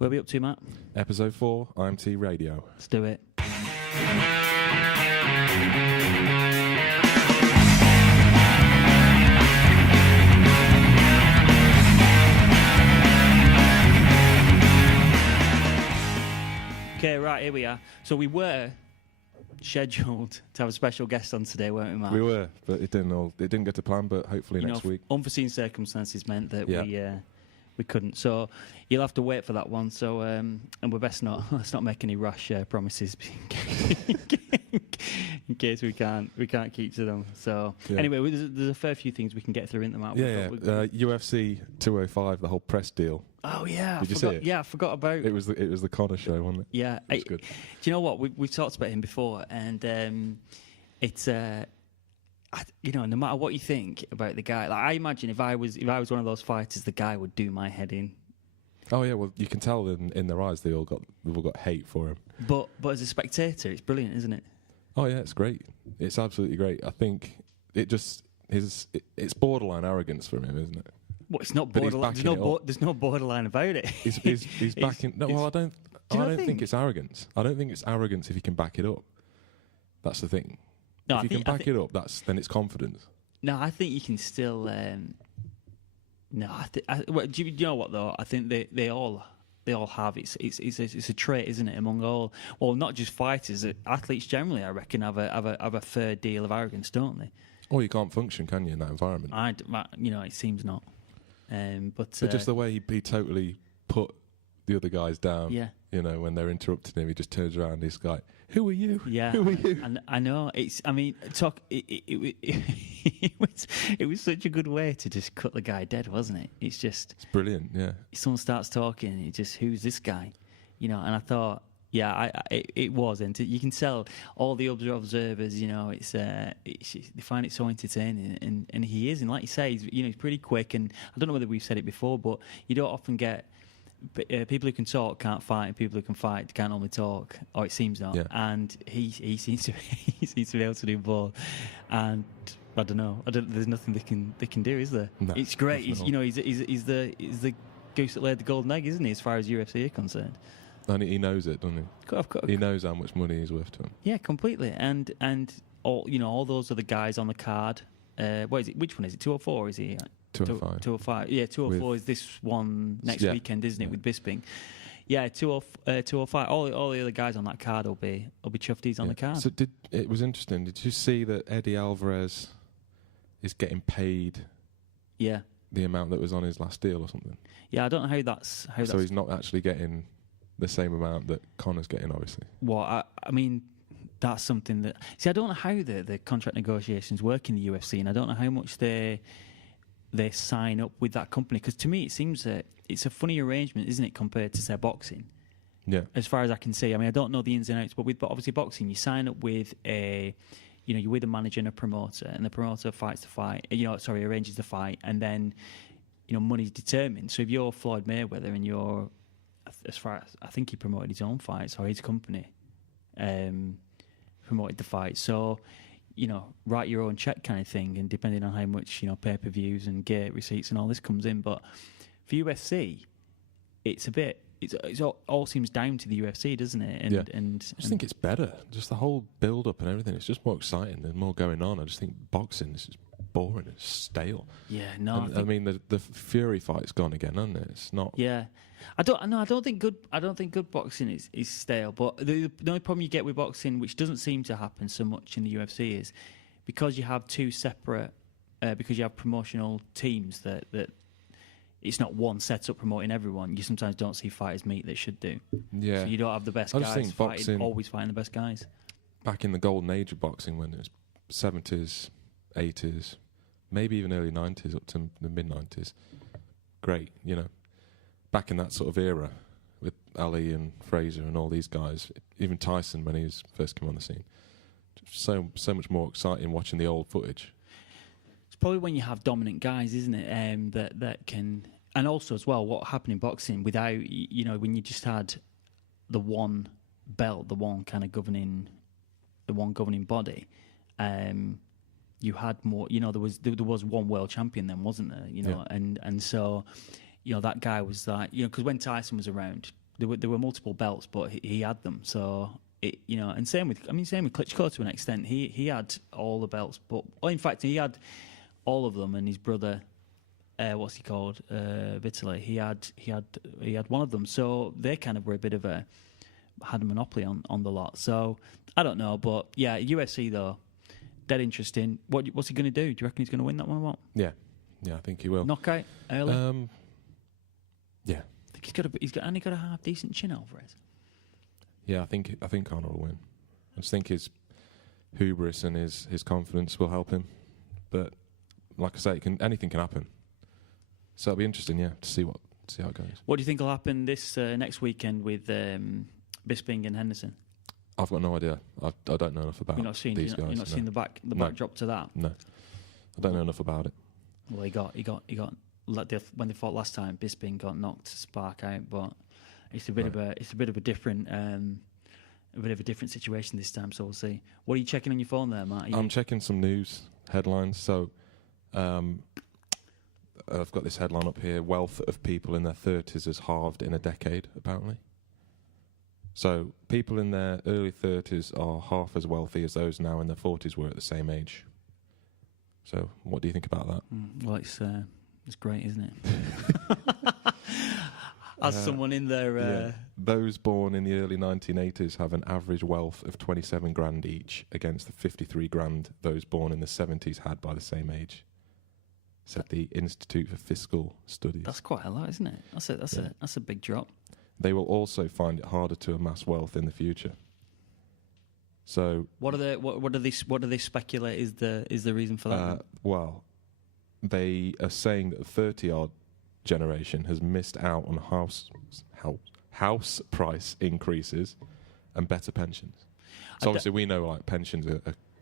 Where are we up to, Matt? Episode 4, IMT Radio. Let's do it. Okay, right, here we are. So we were scheduled to have a special guest on today, weren't we, Matt? We were, but it didn't get to plan, but hopefully next week. Unforeseen circumstances meant that we couldn't. So you'll have to wait for that one. So and we're best let's not make any rash promises in case we can't keep to them. So anyway, there's a fair few things we can get through in the Matt. UFC 205, the whole press deal. Oh yeah, Did you see it? Yeah, I forgot about it. It was the Connor show, wasn't it? Yeah, it was good. Do you know what we've talked about him before, and it's no matter what you think about the guy, like I imagine if I was one of those fighters, the guy would do my head in. Oh yeah, well you can tell in their eyes they've all got hate for him. But as a spectator, it's brilliant, isn't it? Oh yeah, it's great. It's absolutely great. I think it's borderline arrogance from him, isn't it? Well, it's not borderline. There's no borderline about it. He's backing. No, well, I don't think it's arrogance. I don't think it's arrogance if you can back it up. That's the thing. No, if you can back it up, then it's confidence. No, I think you can still. Do you know what though? I think they all have. It's a trait, isn't it? Among all, well, not just fighters, athletes generally. I reckon have a fair deal of arrogance, don't they? Or you can't function, can you, in that environment? It seems not. But just the way he totally put the other guys down. Yeah. You know, when they're interrupting him, he just turns around. And he's like, "Who are you? Yeah, who are you?" And I know it was such a good way to just cut the guy dead, wasn't it? It's brilliant. Yeah. Someone starts talking, and who's this guy? And I thought, it was, and you can tell all the other observers. They find it so entertaining, and he is, and like you say, he's pretty quick. And I don't know whether we've said it before, but you don't often get. People who can talk can't fight, and people who can fight can't only talk, or it seems not. Yeah. And he seems to be able to do both. And I don't know. There's nothing they can do, is there? No, it's great. He's the goose that laid the golden egg, isn't he? As far as UFC are concerned. And he knows it, doesn't he? He knows how much money he's worth to him. Yeah, completely. And all those other guys on the card. What is it? Which one is it? 204? Is he? 205. 205. Yeah, 204 is this one next weekend, isn't it, with Bisping? Yeah, 205. All the other guys on that card will be chuffed he's on the card. So it was interesting. Did you see that Eddie Alvarez is getting paid? Yeah. The amount that was on his last deal or something. Yeah, I don't know how that's. So he's not actually getting the same amount that Connor's getting, obviously. Well, I mean, that's something that. See, I don't know how the contract negotiations work in the UFC, and I don't know how much they sign up with that company, because to me it seems that it's a funny arrangement, isn't it, compared to say boxing? Yeah. As far as I can see, I mean, I don't know the ins and outs, but obviously boxing, you sign up with you're with a manager and a promoter, and the promoter fights the fight. Arranges the fight, and then money's determined. So if you're Floyd Mayweather and you're, as far as I think he promoted his own fights, or his company promoted the fight, so. Write your own check kind of thing, and depending on how much pay-per-views and gate receipts and all this comes in. But for UFC, it's all seems down to the UFC, doesn't it? And I just think it's better. Just the whole build-up and everything. It's just more exciting. There's more going on. I just think boxing is just boring. It's stale. Yeah, no. I mean, the Fury fight's gone again, hasn't it? It's not. Yeah. I don't think good boxing is stale. But the only problem you get with boxing, which doesn't seem to happen so much in the UFC, is because you have two separate, because you have promotional teams that it's not one setup promoting everyone. You sometimes don't see fighters meet that should do. Yeah. So you don't have the best guys always fighting the best guys. Back in the golden age of boxing, when it was 70s, 80s, maybe even early 90s up to the mid 90s, great, back in that sort of era with Ali and Fraser and all these guys, even Tyson when he first came on the scene, so much more exciting watching the old footage. It's probably when you have dominant guys, isn't it? That can, and also as well, what happened in boxing without when you just had the one belt, the one governing body. You had more. There was one world champion then, wasn't there? And so. That guy was like, because when Tyson was around, there were multiple belts, but he had them. So and same with Klitschko to an extent. He had all the belts, but in fact he had all of them, and his brother, what's he called, Vitaly, he had one of them. So they kind of were a bit of had a monopoly on the lot. So I don't know, but yeah, UFC though, dead interesting. What's he going to do? Do you reckon he's going to win that one or what? Yeah, I think he will. Knockout early. Yeah. I think he's got a half decent chin over it. Yeah, I think Conor will win. I just think his hubris and his confidence will help him. But like I say, anything can happen. So it'll be interesting, to see how it goes. What do you think will happen this next weekend with Bisping and Henderson? I've got no idea. I don't know enough about these guys. You're not seeing the backdrop to that. No, I don't know enough about it. Well, he got when they fought last time. Bisping got knocked spark out, but it's a bit of a different situation this time. So we'll see. What are you checking on your phone there, Matt? I'm checking some news headlines. So I've got this headline up here: wealth of people in their 30s has halved in a decade, apparently. So people in their early 30s are half as wealthy as those now in their 40s were at the same age. So what do you think about that? Well, it's great, isn't it? As someone in their... Those born in the early 1980s have an average wealth of 27 grand each against the 53 grand those born in the 70s had by the same age, said the Institute for Fiscal Studies. That's quite a lot, isn't it? That's a big drop. They will also find it harder to amass wealth in the future. So what do they speculate is the reason for that? Well, they are saying that the 30-odd generation has missed out on house price increases and better pensions. So obviously we know like pensions are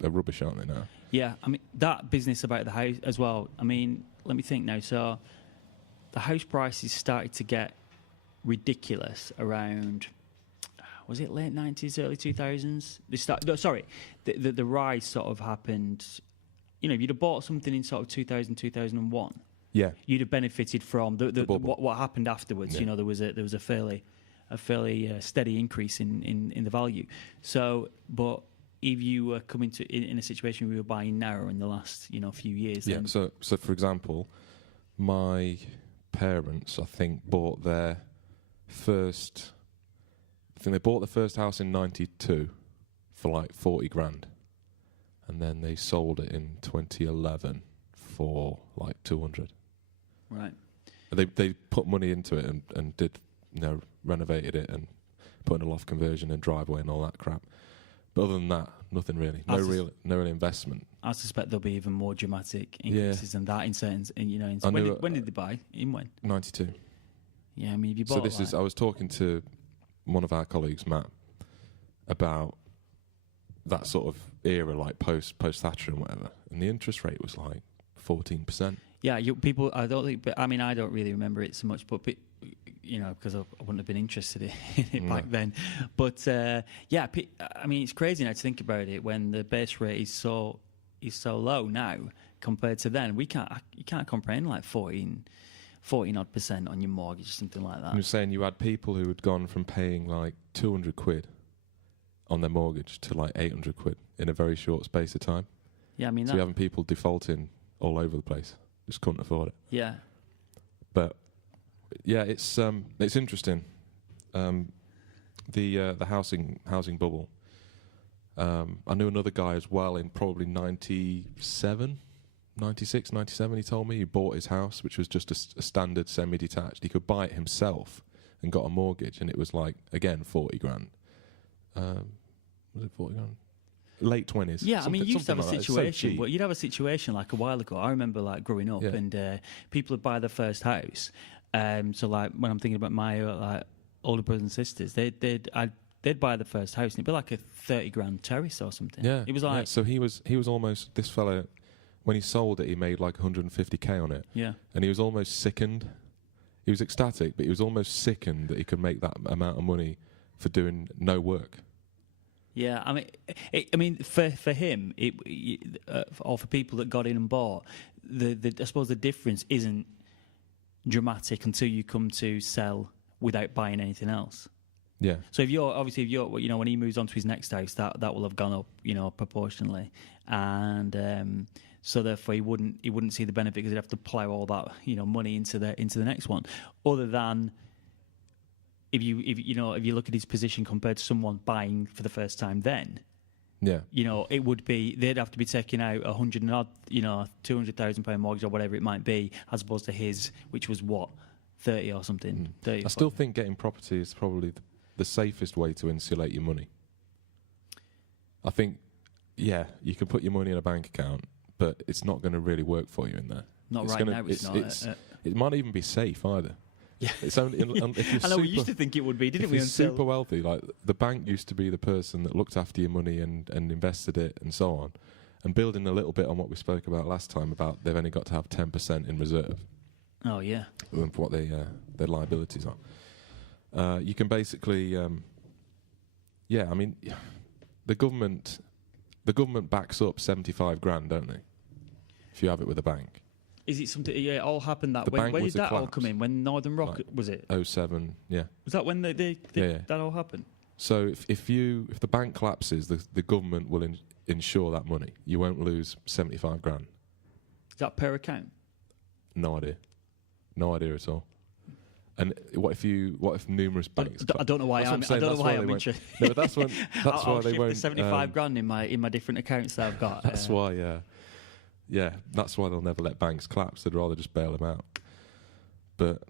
rubbish, aren't they now? Yeah, I mean that business about the house as well. I mean, let me think now. So the house prices started to get ridiculous around, was it late 90s, early 2000s? The rise sort of happened. If you'd have bought something in sort of 2000, 2001, you'd have benefited from what happened afterwards. Yeah. There was a fairly steady increase in the value. So, but if you were coming to in a situation we were buying now in the last few years, then so for example, my parents I think bought their first. I think they bought the first house in 92 for like 40 grand. And then they sold it in 2011 for like 200. Right. They put money into it and did, renovated it and put in a loft conversion and driveway and all that crap. But other than that, nothing really. No real investment. I suspect there'll be even more dramatic increases than that in certain. When did they buy? In when? 92. Yeah, I mean, if you bought. So I was talking to one of our colleagues, Matt, about that sort of era, like post Thatcher and whatever, and the interest rate was like 14%. Yeah, people. I don't think, but I mean, I don't really remember it so much, but because I wouldn't have been interested in it back then. But I mean, it's crazy now to think about it when the base rate is so low now compared to then. You can't comprehend like 14 odd % on your mortgage or something like that. I'm saying you had people who had gone from paying like 200 quid on their mortgage to like 800 quid in a very short space of time. Yeah, I mean, so you're having people defaulting all over the place, just couldn't afford it. Yeah, but yeah, it's interesting. The housing bubble. I knew another guy as well in probably 97. 96, 97, he told me. He bought his house, which was just a standard semi-detached. He could buy it himself and got a mortgage, and it was like, again, 40 grand. Was it 40 grand? Late 20s. Yeah, I mean, you used to have a situation. So you'd have a situation like a while ago. I remember like growing up and people would buy their first house. So like when I'm thinking about my older brothers and sisters, they'd buy the first house and it'd be like a 30 grand terrace or something. Yeah. It was like... Yeah, so he was almost... This fella... When he sold it, he made like 150k on it. Yeah. And he was almost sickened. He was ecstatic, but he was almost sickened that he could make that amount of money for doing no work. Yeah, I mean, for him, or for people that got in and bought, I suppose the difference isn't dramatic until you come to sell without buying anything else. Yeah. So if you're when he moves on to his next house, that will have gone up, proportionally, and so therefore he wouldn't see the benefit because he'd have to plough all that money into the next one. Other than if you look at his position compared to someone buying for the first time, then Yeah. it would be they'd have to be taking out £100 and odd, £200,000 mortgage or whatever it might be, as opposed to his, which was what, 30 or something. 30, I still think getting property is probably the safest way to insulate your money. I think, yeah, you can put your money in a bank account, but it's not going to really work for you in there. Not it's right now. It's not. It might even be safe either. Yeah, it's only if you're I know we used to think it would be, didn't we? If you're super wealthy, like the bank used to be the person that looked after your money and invested it and so on, and building a little bit on what we spoke about last time about they've only got to have 10% in reserve. Oh yeah, for what their liabilities are. You can basically, I mean, the government backs up 75 grand, don't they? If you have it with a bank. Is it something? Yeah, it all happened that. The When bank did was that a all collapse. come in? When Northern Rock was it? 07, yeah. Was that when Yeah. that all happened? So if the bank collapses, the government will insure that money. You won't lose 75 grand. Is that per account? No idea at all. And what if numerous banks? I don't know why I'm interested. No, but that's why I'll they shift won't. the 75 grand in my different accounts that I've got. That's why. Yeah, that's why they'll never let banks collapse. They'd rather just bail them out. But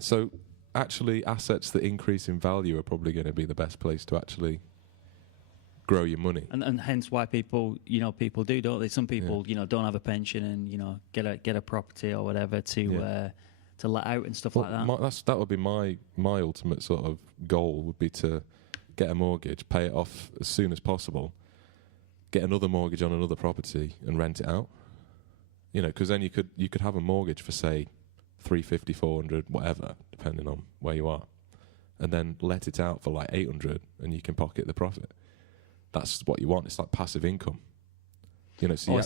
so actually, assets that increase in value are probably going to be the best place to actually grow your money. And hence why people do, don't they? Some people, don't have a pension and get a property or whatever to let out and stuff like that. That would be my ultimate sort of goal would be to get a mortgage, pay it off as soon as possible, get another mortgage on another property and rent it out. Because then you could have a mortgage for say 350, 400, whatever, depending on where you are, and then let it out for like 800, and you can pocket the profit. That's what you want. It's like passive income. So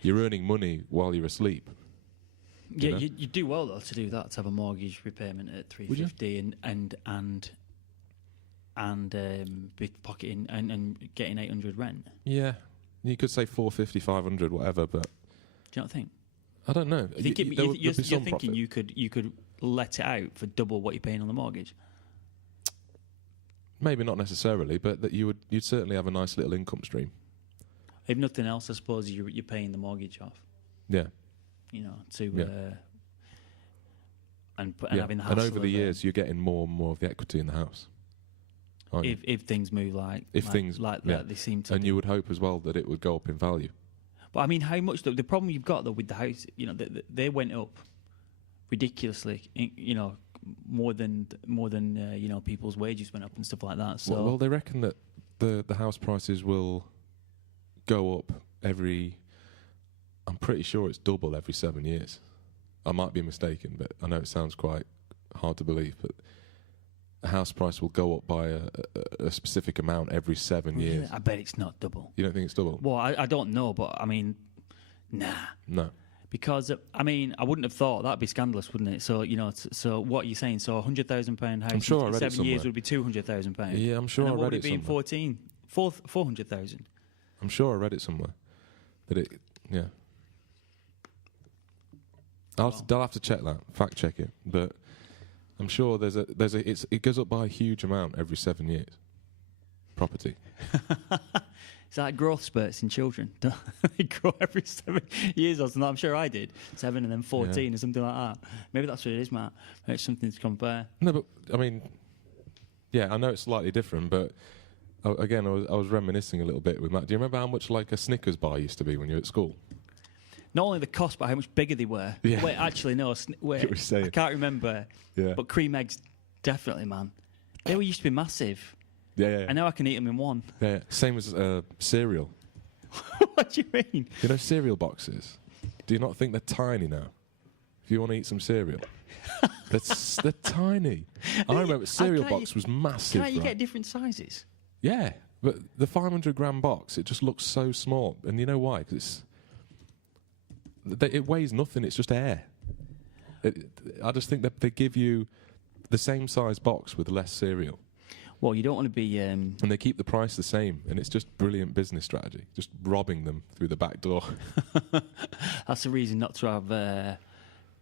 you're earning money while you're asleep. Yeah, you do well though to do that, to have a mortgage repayment at 350 and be pocketing and getting 800 rent. Yeah, you could say 450, 500, whatever, but do you not think? I don't know. You're thinking you could let it out for double what you're paying on the mortgage? Maybe not necessarily, but that you'd certainly have a nice little income stream. If nothing else, I suppose you're paying the mortgage off. Yeah. And having the hassle. And over the years, you're getting more and more of the equity in the house. If things move like they seem to. And you would hope as well that it would go up in value. But I mean, how much? The problem you've got though with the house, they went up ridiculously. More than people's wages went up and stuff like that. So well, they reckon that the house prices will go up every. I'm pretty sure it's double every 7 years. I might be mistaken, but I know it sounds quite hard to believe. But a house price will go up by a specific amount every 7 years. I bet it's not double. You don't think it's double? Well, I don't know, but I mean, nah. No. Because I wouldn't have thought that'd be scandalous, wouldn't it? So so what are you saying? So £100,000 house I'm sure in I read 7 years would be £200,000. Yeah, I'm sure and I read it it somewhere. 400,000. I'm sure I read it somewhere. Yeah. They'll have to check that, fact check it, but I'm sure it goes up by a huge amount every 7 years. Property. It's like growth spurts in children. They grow every 7 years or something. I'm sure I did. 7 and then 14 or something like that. Maybe that's what it is, Matt. Maybe it's something to compare. No, but I mean, yeah, I know it's slightly different, but again, I was reminiscing a little bit with Matt. Do you remember how much like a Snickers bar used to be when you were at school? Not only the cost, but how much bigger they were. Yeah. Wait, actually, no. Wait, I can't remember. Yeah. But cream eggs, definitely, man. They used to be massive. Yeah. And now I can eat them in one. Yeah. Same as cereal. What do you mean? Cereal boxes. Do you not think they're tiny now? If you want to eat some cereal, they're tiny. I remember cereal box was massive. Can't you get different sizes? Yeah, but the 500-gram box, it just looks so small, and you know why? Because it weighs nothing. It's just air. I just think that they give you the same size box with less cereal. Well, you don't want to be. And they keep the price the same, and it's just brilliant business strategy. Just robbing them through the back door. That's the reason not to have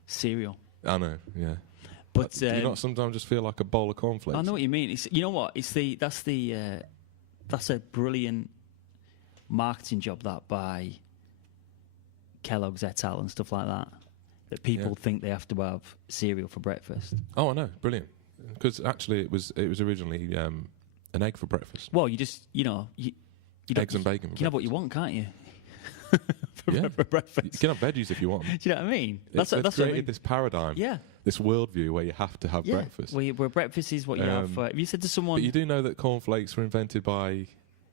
cereal. I know, yeah. But do you not sometimes just feel like a bowl of cornflakes? I know what you mean. It's, you know what? That's a brilliant marketing job that by Kellogg's et al. And stuff like that. That people think they have to have cereal for breakfast. Oh, I know, brilliant. Because actually, it was originally an egg for breakfast. Well, you just you eggs and bacon. You can have what you want, can't you? for breakfast. You can have veggies if you want. Do you know what I mean? That's created this paradigm. Yeah. This worldview where you have to have breakfast. Where breakfast is what you have. If you said to someone, but you do know that cornflakes were invented by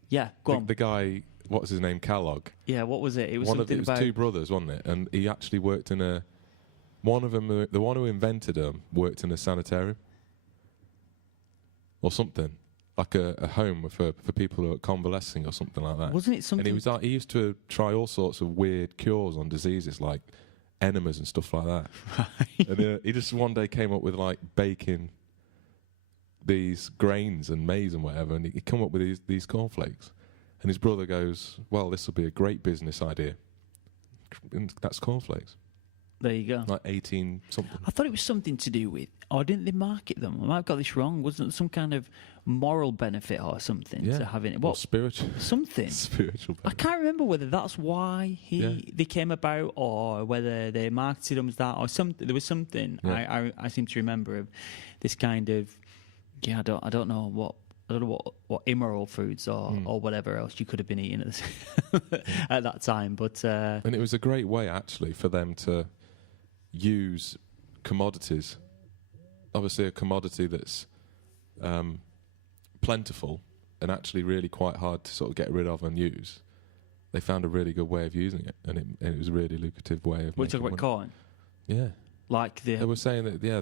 the guy. What was his name? Kellogg. Yeah. What was it? It was it something was about 2 brothers, wasn't it? And he actually worked in a. One of them, the one who invented them, worked in a sanitarium or something, like a home for people who are convalescing or something like that. Wasn't it something? And he used to try all sorts of weird cures on diseases like enemas and stuff like that. Right. And he just one day came up with like baking these grains and maize and whatever, and he come up with these cornflakes. And his brother goes, "Well, this will be a great business idea." And that's cornflakes. There you go. Like 18 something. I thought it was something to do with, or didn't they market them? I might have got this wrong. Wasn't there some kind of moral benefit or something to having it? What? Spiritual. Something. Spiritual benefit. I can't remember whether that's why they came about, or whether they marketed them as that, or something. There was something. Yeah. I seem to remember of this kind of. Yeah, I don't know what immoral foods or whatever else you could have been eating at that time, but and it was a great way actually for them to use commodities. Obviously, a commodity that's plentiful and actually really quite hard to sort of get rid of and use. They found a really good way of using it, and it was a really lucrative way of. We're talking about corn. Yeah, like they were saying that. Yeah,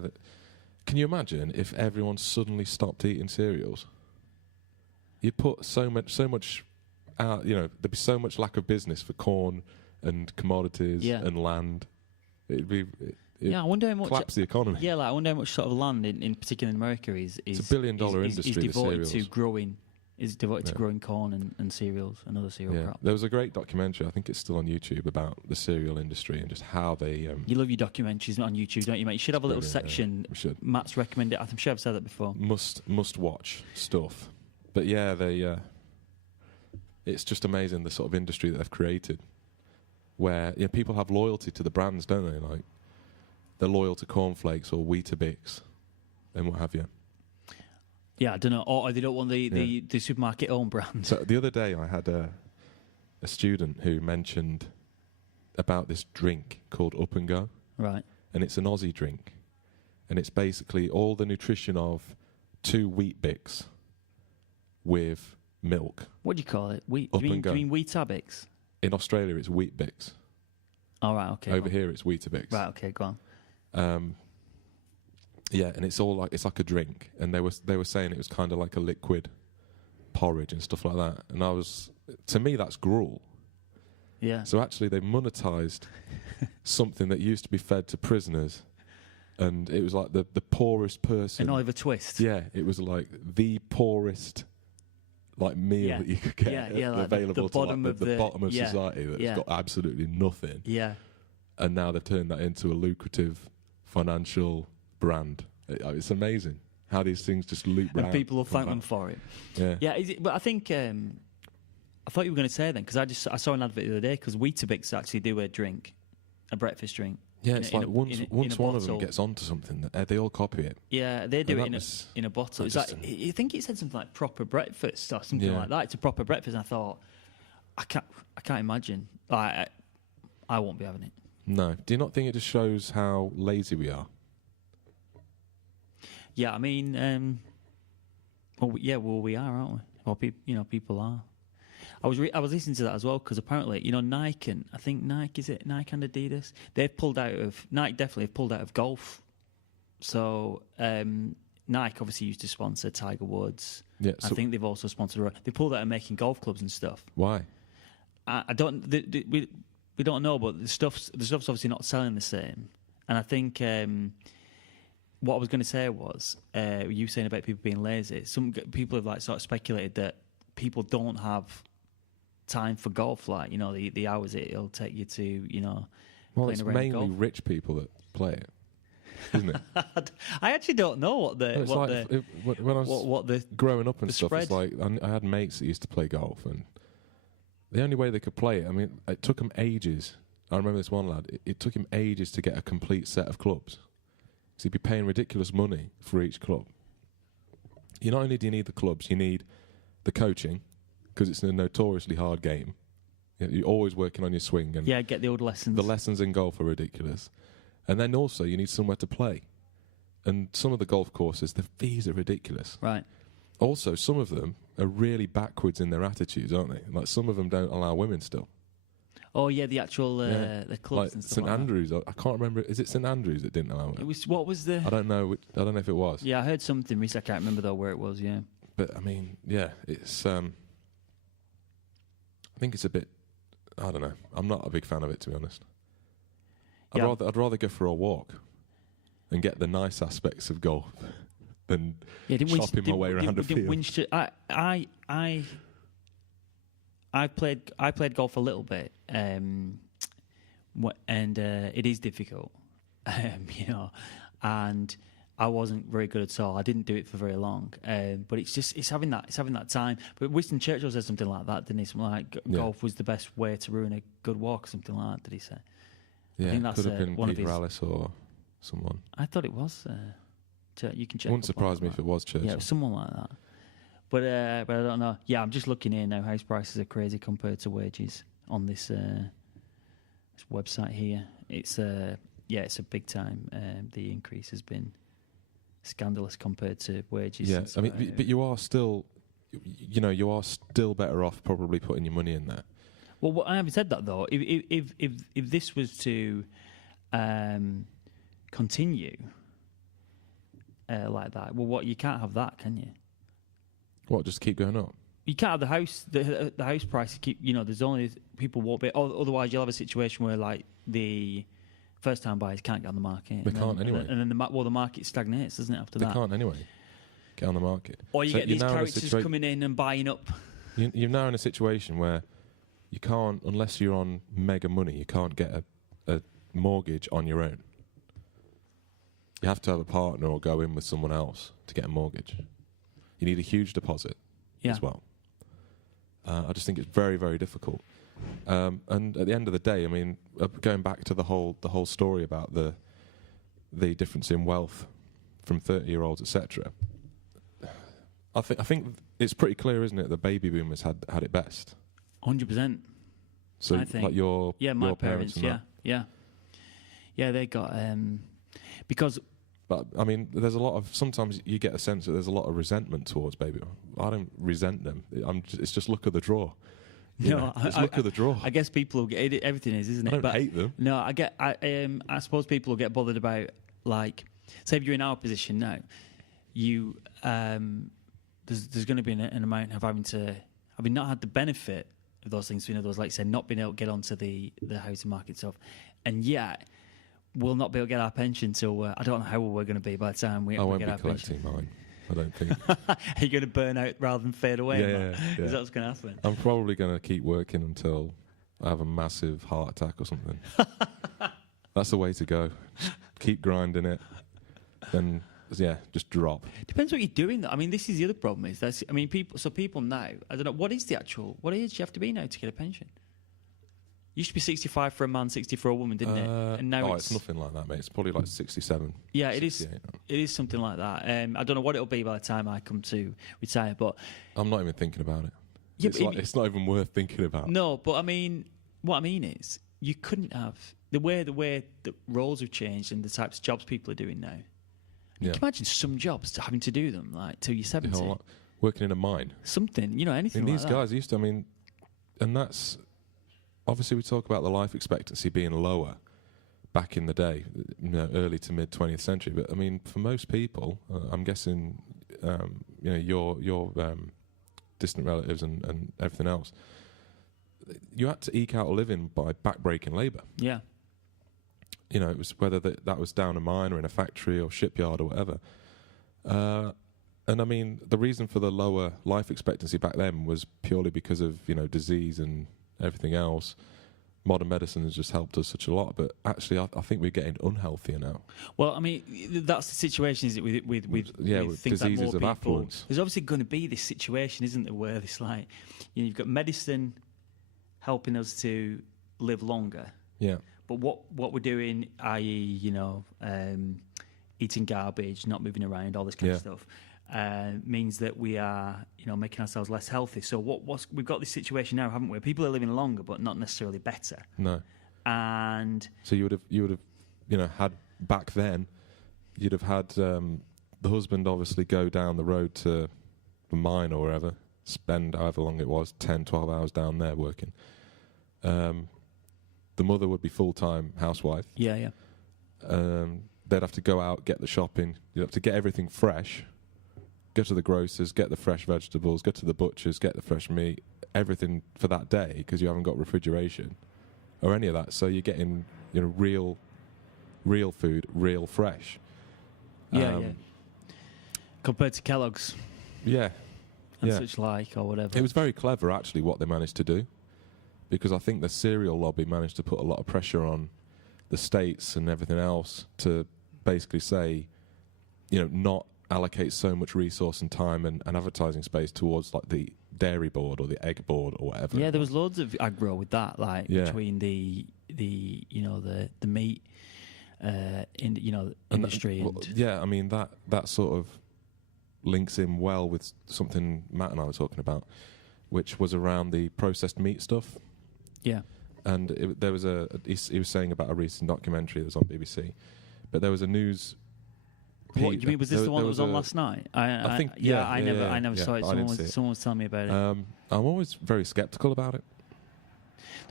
can you imagine if everyone suddenly stopped eating cereals? You'd put so much out. There'd be so much lack of business for corn and commodities and land. It'd be. I wonder how much collapse the economy. Yeah, I wonder how much sort of land, in particular in America, is it's $1 billion industry. Is devoted to growing. Is devoted to growing corn and cereals and other cereal crops. There was a great documentary, I think it's still on YouTube, about the cereal industry and just how they. You love your documentaries on YouTube, don't you, mate? You should have a little section. We should. Matt's recommended. I'm sure I've said that before. Must watch stuff, but they. It's just amazing the sort of industry that they've created, where people have loyalty to the brands, don't they? Like they're loyal to cornflakes or Weetabix, and what have you. Yeah, I don't know. Or they don't want the supermarket own brand. So the other day I had a student who mentioned about this drink called Up and Go. Right. And it's an Aussie drink. And it's basically all the nutrition of 2 Weet-Bix with milk. What do you call it? Up and Go. Do you mean Weetabix? In Australia it's Weet-Bix. Oh, right, okay. Over here it's Weetabix. Right, okay, go on. Yeah, and it's like a drink, and they were saying it was kind of like a liquid porridge and stuff like that. And to me that's gruel. Yeah. So actually they monetized something that used to be fed to prisoners, and it was like the poorest person. An Oliver Twist. Yeah, it was like the poorest meal that you could get available to the bottom of society that's got absolutely nothing. Yeah. And now they've turned that into a lucrative financial brand. It's amazing how these things just loop round. And people will thank them for it. Yeah. Yeah, but I think I thought you were going to say then, because I saw an advert the other day, because Weetabix actually do a breakfast drink. Yeah, it's like once one of them gets onto something, they all copy it. Yeah, they do it in a bottle. It's like, I think it said something like proper breakfast or something like that. It's a proper breakfast, and I thought, I can't imagine. I won't be having it. No. Do you not think it just shows how lazy we are? Yeah, I mean, we are, aren't we? Well, people are. I was listening to that as well, because apparently, Nike and I think Nike and Adidas, Nike definitely have pulled out of golf. So Nike obviously used to sponsor Tiger Woods. Yeah, I think they've also sponsored. They pulled out of making golf clubs and stuff. Why? I don't. We don't know, but the stuff's obviously not selling the same, and I think. what I was going to say was, you saying about people being lazy. Some people have like sort of speculated that people don't have time for golf, like, you know, the hours it'll take you to, you know, Well, it's playing around mainly golf. rich people that play it, isn't it? I actually don't know what the It's like when I was what the growing up and the stuff. It's spread. like I had mates that used to play golf, and the only way they could play it, I mean, it took them ages. I remember this one lad. It took him ages to get a complete set of clubs. So he'd be paying ridiculous money for each club. You not only do you need the clubs, you need the coaching, because it's a notoriously hard game. You're always working on your swing. And Yeah, get the old lessons. the lessons in golf are ridiculous. And then also you need somewhere to play. And some of the golf courses, the fees are ridiculous. Right. Also, some of them are really backwards in their attitudes, aren't they? Like, some of them don't allow women still. Oh yeah, the actual Yeah. the clubs Like and stuff St like that. Andrews, I can't remember. Is it St Andrews that didn't allow it? It was, what was the? I don't know. I don't know if it was. Yeah, I heard something recently. I can't remember though where it was. Yeah. But I mean, yeah, it's. I think it's a bit. I don't know. I'm not a big fan of it, to be honest. Yeah. I'd rather go for a walk and get the nice aspects of golf than Yeah, chopping my way around a field. I played golf a little bit, and it is difficult, you know, and I wasn't very good at all. I didn't do it for very long, but it's having that time. But Winston Churchill said something like that, didn't he? Something like golf was the best way to ruin a good walk, something like that. Did he say? Yeah, I think that's could have been one of Peter his- Alice or someone. I thought it was. You can check. Wouldn't up on surprise me that. if it was Churchill. Yeah, it was someone like that. But I don't know. Yeah, I'm just looking here now. House prices are crazy compared to wages on this website here. It's it's a big time. The increase has been scandalous compared to wages. Yeah, and I stuff mean, like that. but you are still, you are still better off probably putting your money in there. Well, I haven't said that though. If this was to continue like that, well, you can't have that, can you? What, just keep going up? You can't have the house price keep. You know, there's only people won't be. Otherwise, you'll have a situation where like the first time buyers can't get on the market. They can't anyway. And then the market stagnates, doesn't it? After They that, can't anyway get on the market. or you So get you're these now in a characters coming in and buying up. You're now in a situation where you can't, unless you're on mega money, you can't get a mortgage on your own. You have to have a partner or go in with someone else to get a mortgage. You need a huge deposit as well. I just think it's very, very difficult. And at the end of the day, I mean, going back to the whole story about the difference in wealth from 30-year-olds, etc. I think it's pretty clear, isn't it? The baby boomers had it best. 100%. So, I think. like my your parents, and that. yeah, they got because. But I mean, there's a lot of. Sometimes you get a sense that there's a lot of resentment towards baby. I don't resent them. It's just luck of the draw. It's luck of the draw. I guess people will get everything isn't it? I don't But hate them. no, I suppose people will get bothered about, like, say if you're in our position now, you there's going to be an amount of having not had the benefit of those things. You know, those, like you said, not being able to get onto the housing market stuff, and yet we'll not be able to get our pension till I don't know how old we're going to be by the time we I won't get be our pension. collecting mine. I don't think. Are you going to burn out rather than fade away? Yeah. Is that what's going to happen? I'm probably going to keep working until I have a massive heart attack or something. That's the way to go. Just keep grinding it. Then, just drop. Depends what you're doing, though. I mean, this is the other problem. People now, I don't know, what age do you have to be now to get a pension? Used to be 65 for a man, 60 for a woman, didn't it? And now it's nothing like that, mate. It's probably like 67. Yeah, it is. 68. It is something like that. I don't know what it'll be by the time I come to retire, but I'm not even thinking about it. Yeah, it's not even worth thinking about. No, but I mean, what I mean is, you couldn't have the way the roles have changed and the types of jobs people are doing now. Yeah. Can you imagine some jobs having to do them like till you're 70? Working in a mine. Something, anything. And like these that. guys used to. I mean, and that's obviously we talk about the life expectancy being lower back in the day, early to mid 20th century. But I mean, for most people, I'm guessing, your distant relatives and everything else, you had to eke out a living by backbreaking labour. Yeah. You know, it was whether that was down a mine or in a factory or shipyard or whatever. And I mean, the reason for the lower life expectancy back then was purely because of, you know, disease and everything else. Modern medicine has just helped us such a lot, but actually, I think we're getting unhealthier now. Well, I mean, that's the situation, is it, with with things diseases like more of people. affluence. There's obviously going to be this situation, isn't there, where it's like, you know, you've got medicine helping us to live longer. Yeah. But what we're doing, i.e., you know, eating garbage, not moving around, all this kind of stuff, means that we are, you know, making ourselves less healthy. So we've got this situation now, haven't we? People are living longer, but not necessarily better. No. And so you would have, you know, had back then, you'd have had the husband obviously go down the road to the mine or wherever, spend however long it was, 10, 12 hours down there working. The mother would be full-time housewife. Yeah. They'd have to go out, get the shopping. You'd have to get everything fresh. Go to the grocers, get the fresh vegetables, go to the butchers, get the fresh meat, everything for that day, because you haven't got refrigeration or any of that. So you're getting, you know, real food, real fresh. Yeah. Compared to Kellogg's. Yeah. And such like, or whatever. It was very clever, actually, what they managed to do, because I think the cereal lobby managed to put a lot of pressure on the states and everything else to basically say, you know, not allocate so much resource and time and advertising space towards like the dairy board or the egg board or whatever. Yeah, there was loads of aggro with that, like between the you know the meat industry and I mean that sort of links in well with something Matt and I were talking about, which was around the processed meat stuff. Yeah. And there was he was saying about a recent documentary that was on BBC, but there was a news. What do you mean? Was this the one that was on last night? I think. I never saw it. Someone was telling me about it. I'm always very sceptical about it.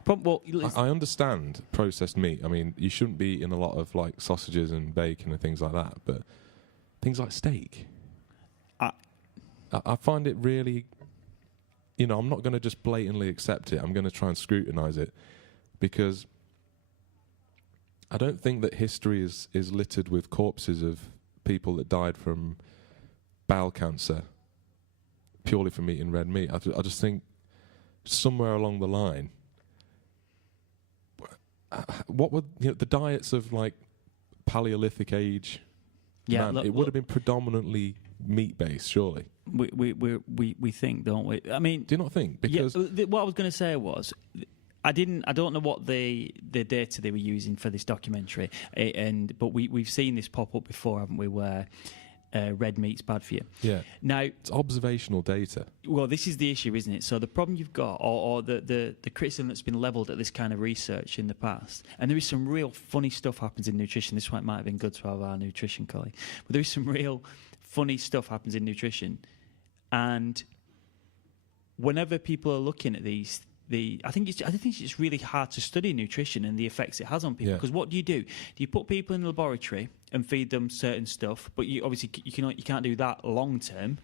I understand processed meat. I mean, you shouldn't be eating a lot of like sausages and bacon and things like that, but things like steak, I find it really. You know, I'm not going to just blatantly accept it. I'm going to try and scrutinise it, because I don't think that history is littered with corpses of people that died from bowel cancer purely from eating red meat. I just think somewhere along the line, what would the diets of like Paleolithic age? Yeah, it would have been predominantly meat based, surely. We think, don't we? I mean, do you not think? Because what I was going to say was, I don't know what the data they were using for this documentary, but we've seen this pop up before, haven't we? Where red meat's bad for you. Yeah. Now it's observational data. Well, this is the issue, isn't it? So the problem you've got, or the criticism that's been levelled at this kind of research in the past, and there is some real funny stuff happens in nutrition. This is why it might have been good to have our nutrition colleague, but there is some real funny stuff happens in nutrition, and whenever people are looking at these. I think it's really hard to study nutrition and the effects it has on people, because what do? Do you put people in the laboratory and feed them certain stuff, but you can't do that long term,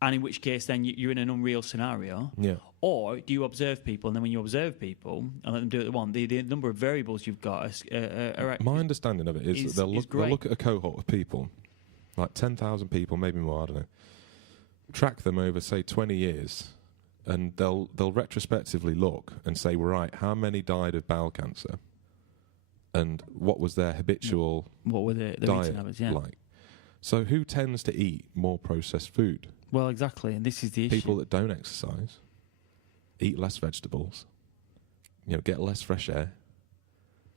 and in which case then you're in an unreal scenario. Yeah. Or do you observe people, and then when you observe people and let them do what they want, the number of variables you've got are my understanding of it is they'll look at a cohort of people, like 10,000 people, maybe more, I don't know, track them over say 20 years. And they'll retrospectively look and say, right, how many died of bowel cancer, and what was their habitual what were the diet eating habits, like? So who tends to eat more processed food? Well, exactly, and this is the issue. People that don't exercise, eat less vegetables, get less fresh air.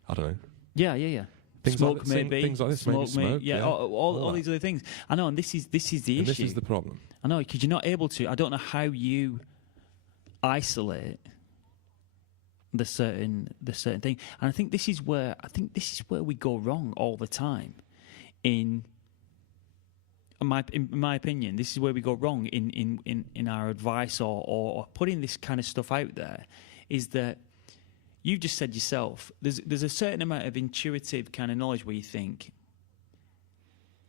I don't know. Yeah. Things like this, smoke, all these other things. I know, and this is the issue. This is the problem. I know, because you're not able to. I don't know how you isolate the certain thing, and I think this is where we go wrong all the time. In my opinion, this is where we go wrong in our advice or putting this kind of stuff out there. Is that you've just said yourself? There's a certain amount of intuitive kind of knowledge where you think,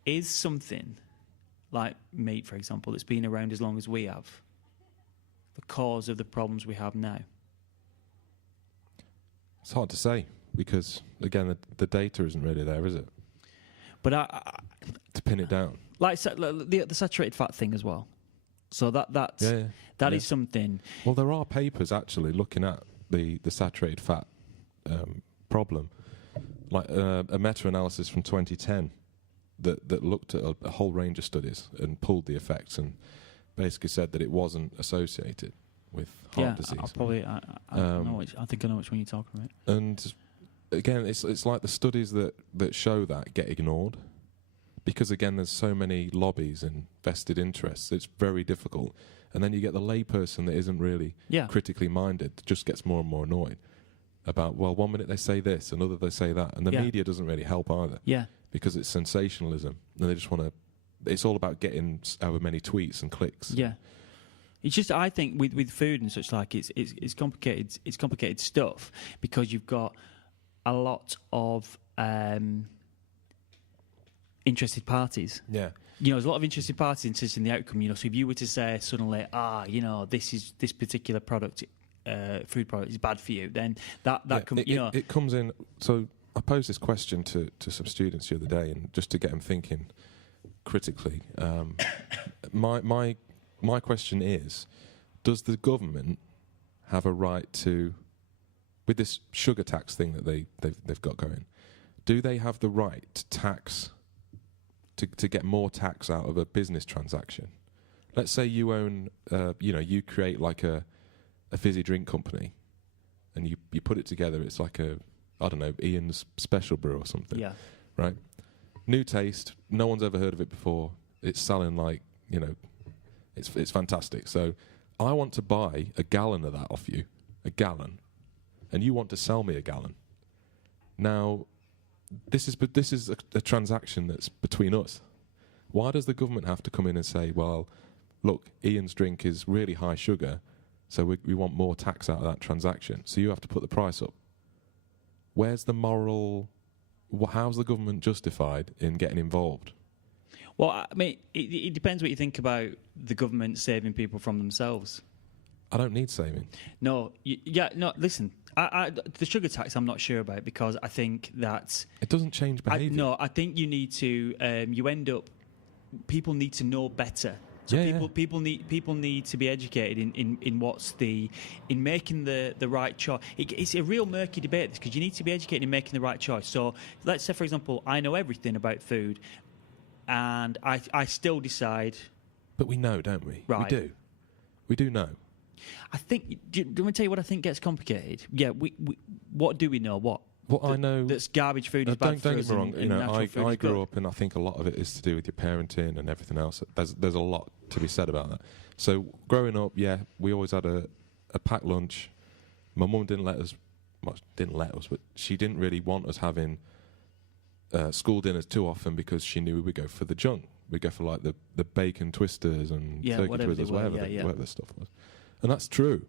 is something like meat, for example, that's been around as long as we have, the cause of the problems we have now? It's hard to say. because again, the data isn't really there, is it? But To pin it down. like the saturated fat thing as well. So that is something. Well, there are papers actually looking at the saturated fat problem, like a meta-analysis from 2010 that looked at a whole range of studies and pulled the effects and basically said that it wasn't associated with heart disease. I think I know which one you're talking about. And again, it's like the studies that show that get ignored. Because, again, there's so many lobbies and vested interests, it's very difficult. And then you get the layperson that isn't really critically minded, just gets more and more annoyed about, well, 1 minute they say this, another they say that. And the media doesn't really help either. Yeah. Because it's sensationalism. And they just want to... It's all about getting however many tweets and clicks. Yeah. It's just, I think, with food and such, like, it's complicated. It's complicated stuff because you've got a lot of... interested parties. Yeah. You know, there's a lot of interested parties interested in the outcome. You know, so if you were to say suddenly, this particular product, food product is bad for you, then it comes in. So I posed this question to some students the other day, and just to get them thinking critically. My question is, does the government have a right to, with this sugar tax thing that they've got going, do they have the right to tax? To get more tax out of a business transaction. Let's say you own, you create like a fizzy drink company, and you put it together. It's like Ian's Special Brew or something. Yeah. Right. New taste. No one's ever heard of it before. It's selling like it's fantastic. So I want to buy a gallon of that off you, a gallon, and you want to sell me a gallon. Now. This is a transaction that's between us. Why does the government have to come in and say, well, look, Ian's drink is really high sugar, so we want more tax out of that transaction, so you have to put the price up? Where's the moral... How's the government justified in getting involved? Well, I mean, it depends what you think about the government saving people from themselves. I don't need saving. No, listen... the sugar tax I'm not sure about because I think that... It doesn't change behaviour. I think you need to... you end up... People need to know better. So people need to be educated in what's the... in making the right choice. It's a real murky debate because you need to be educated in making the right choice. So let's say, for example, I know everything about food and I still decide... But we know, don't we? Right. We do. We do know. I think. Do you want me to tell you what I think gets complicated? Yeah, we what do we know? What I know that's garbage food is bad for us. Don't get me wrong. I grew up, and I think a lot of it is to do with your parenting and everything else. There's a lot to be said about that. So growing up, we always had a packed lunch. My mum didn't let us, but she didn't really want us having school dinners too often because she knew we would go for the junk. We'd go for like the bacon twisters and turkey twizzlers, whatever the stuff was. And that's true,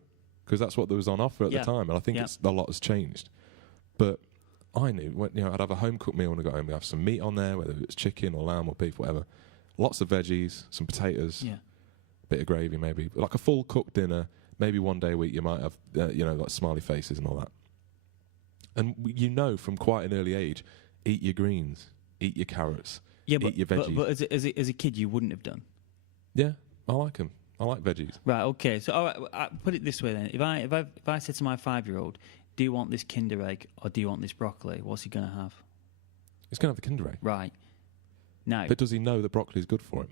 because that's what there was on offer at the time, and I think a lot has changed. But I knew, I'd have a home-cooked meal when I got home. We'd have some meat on there, whether it's chicken or lamb or beef, whatever. Lots of veggies, some potatoes, a bit of gravy maybe. Like a full-cooked dinner, maybe one day a week you might have, like smiley faces and all that. And from quite an early age, eat your greens, eat your carrots, eat your veggies. But as a kid, you wouldn't have done? Yeah, I like them. I like veggies. Right. Okay. So, all right. I put it this way then: if I said to my 5-year-old, "Do you want this Kinder Egg or do you want this broccoli?" What's he going to have? He's going to have the Kinder Egg. Right. Now. But does he know that broccoli is good for him?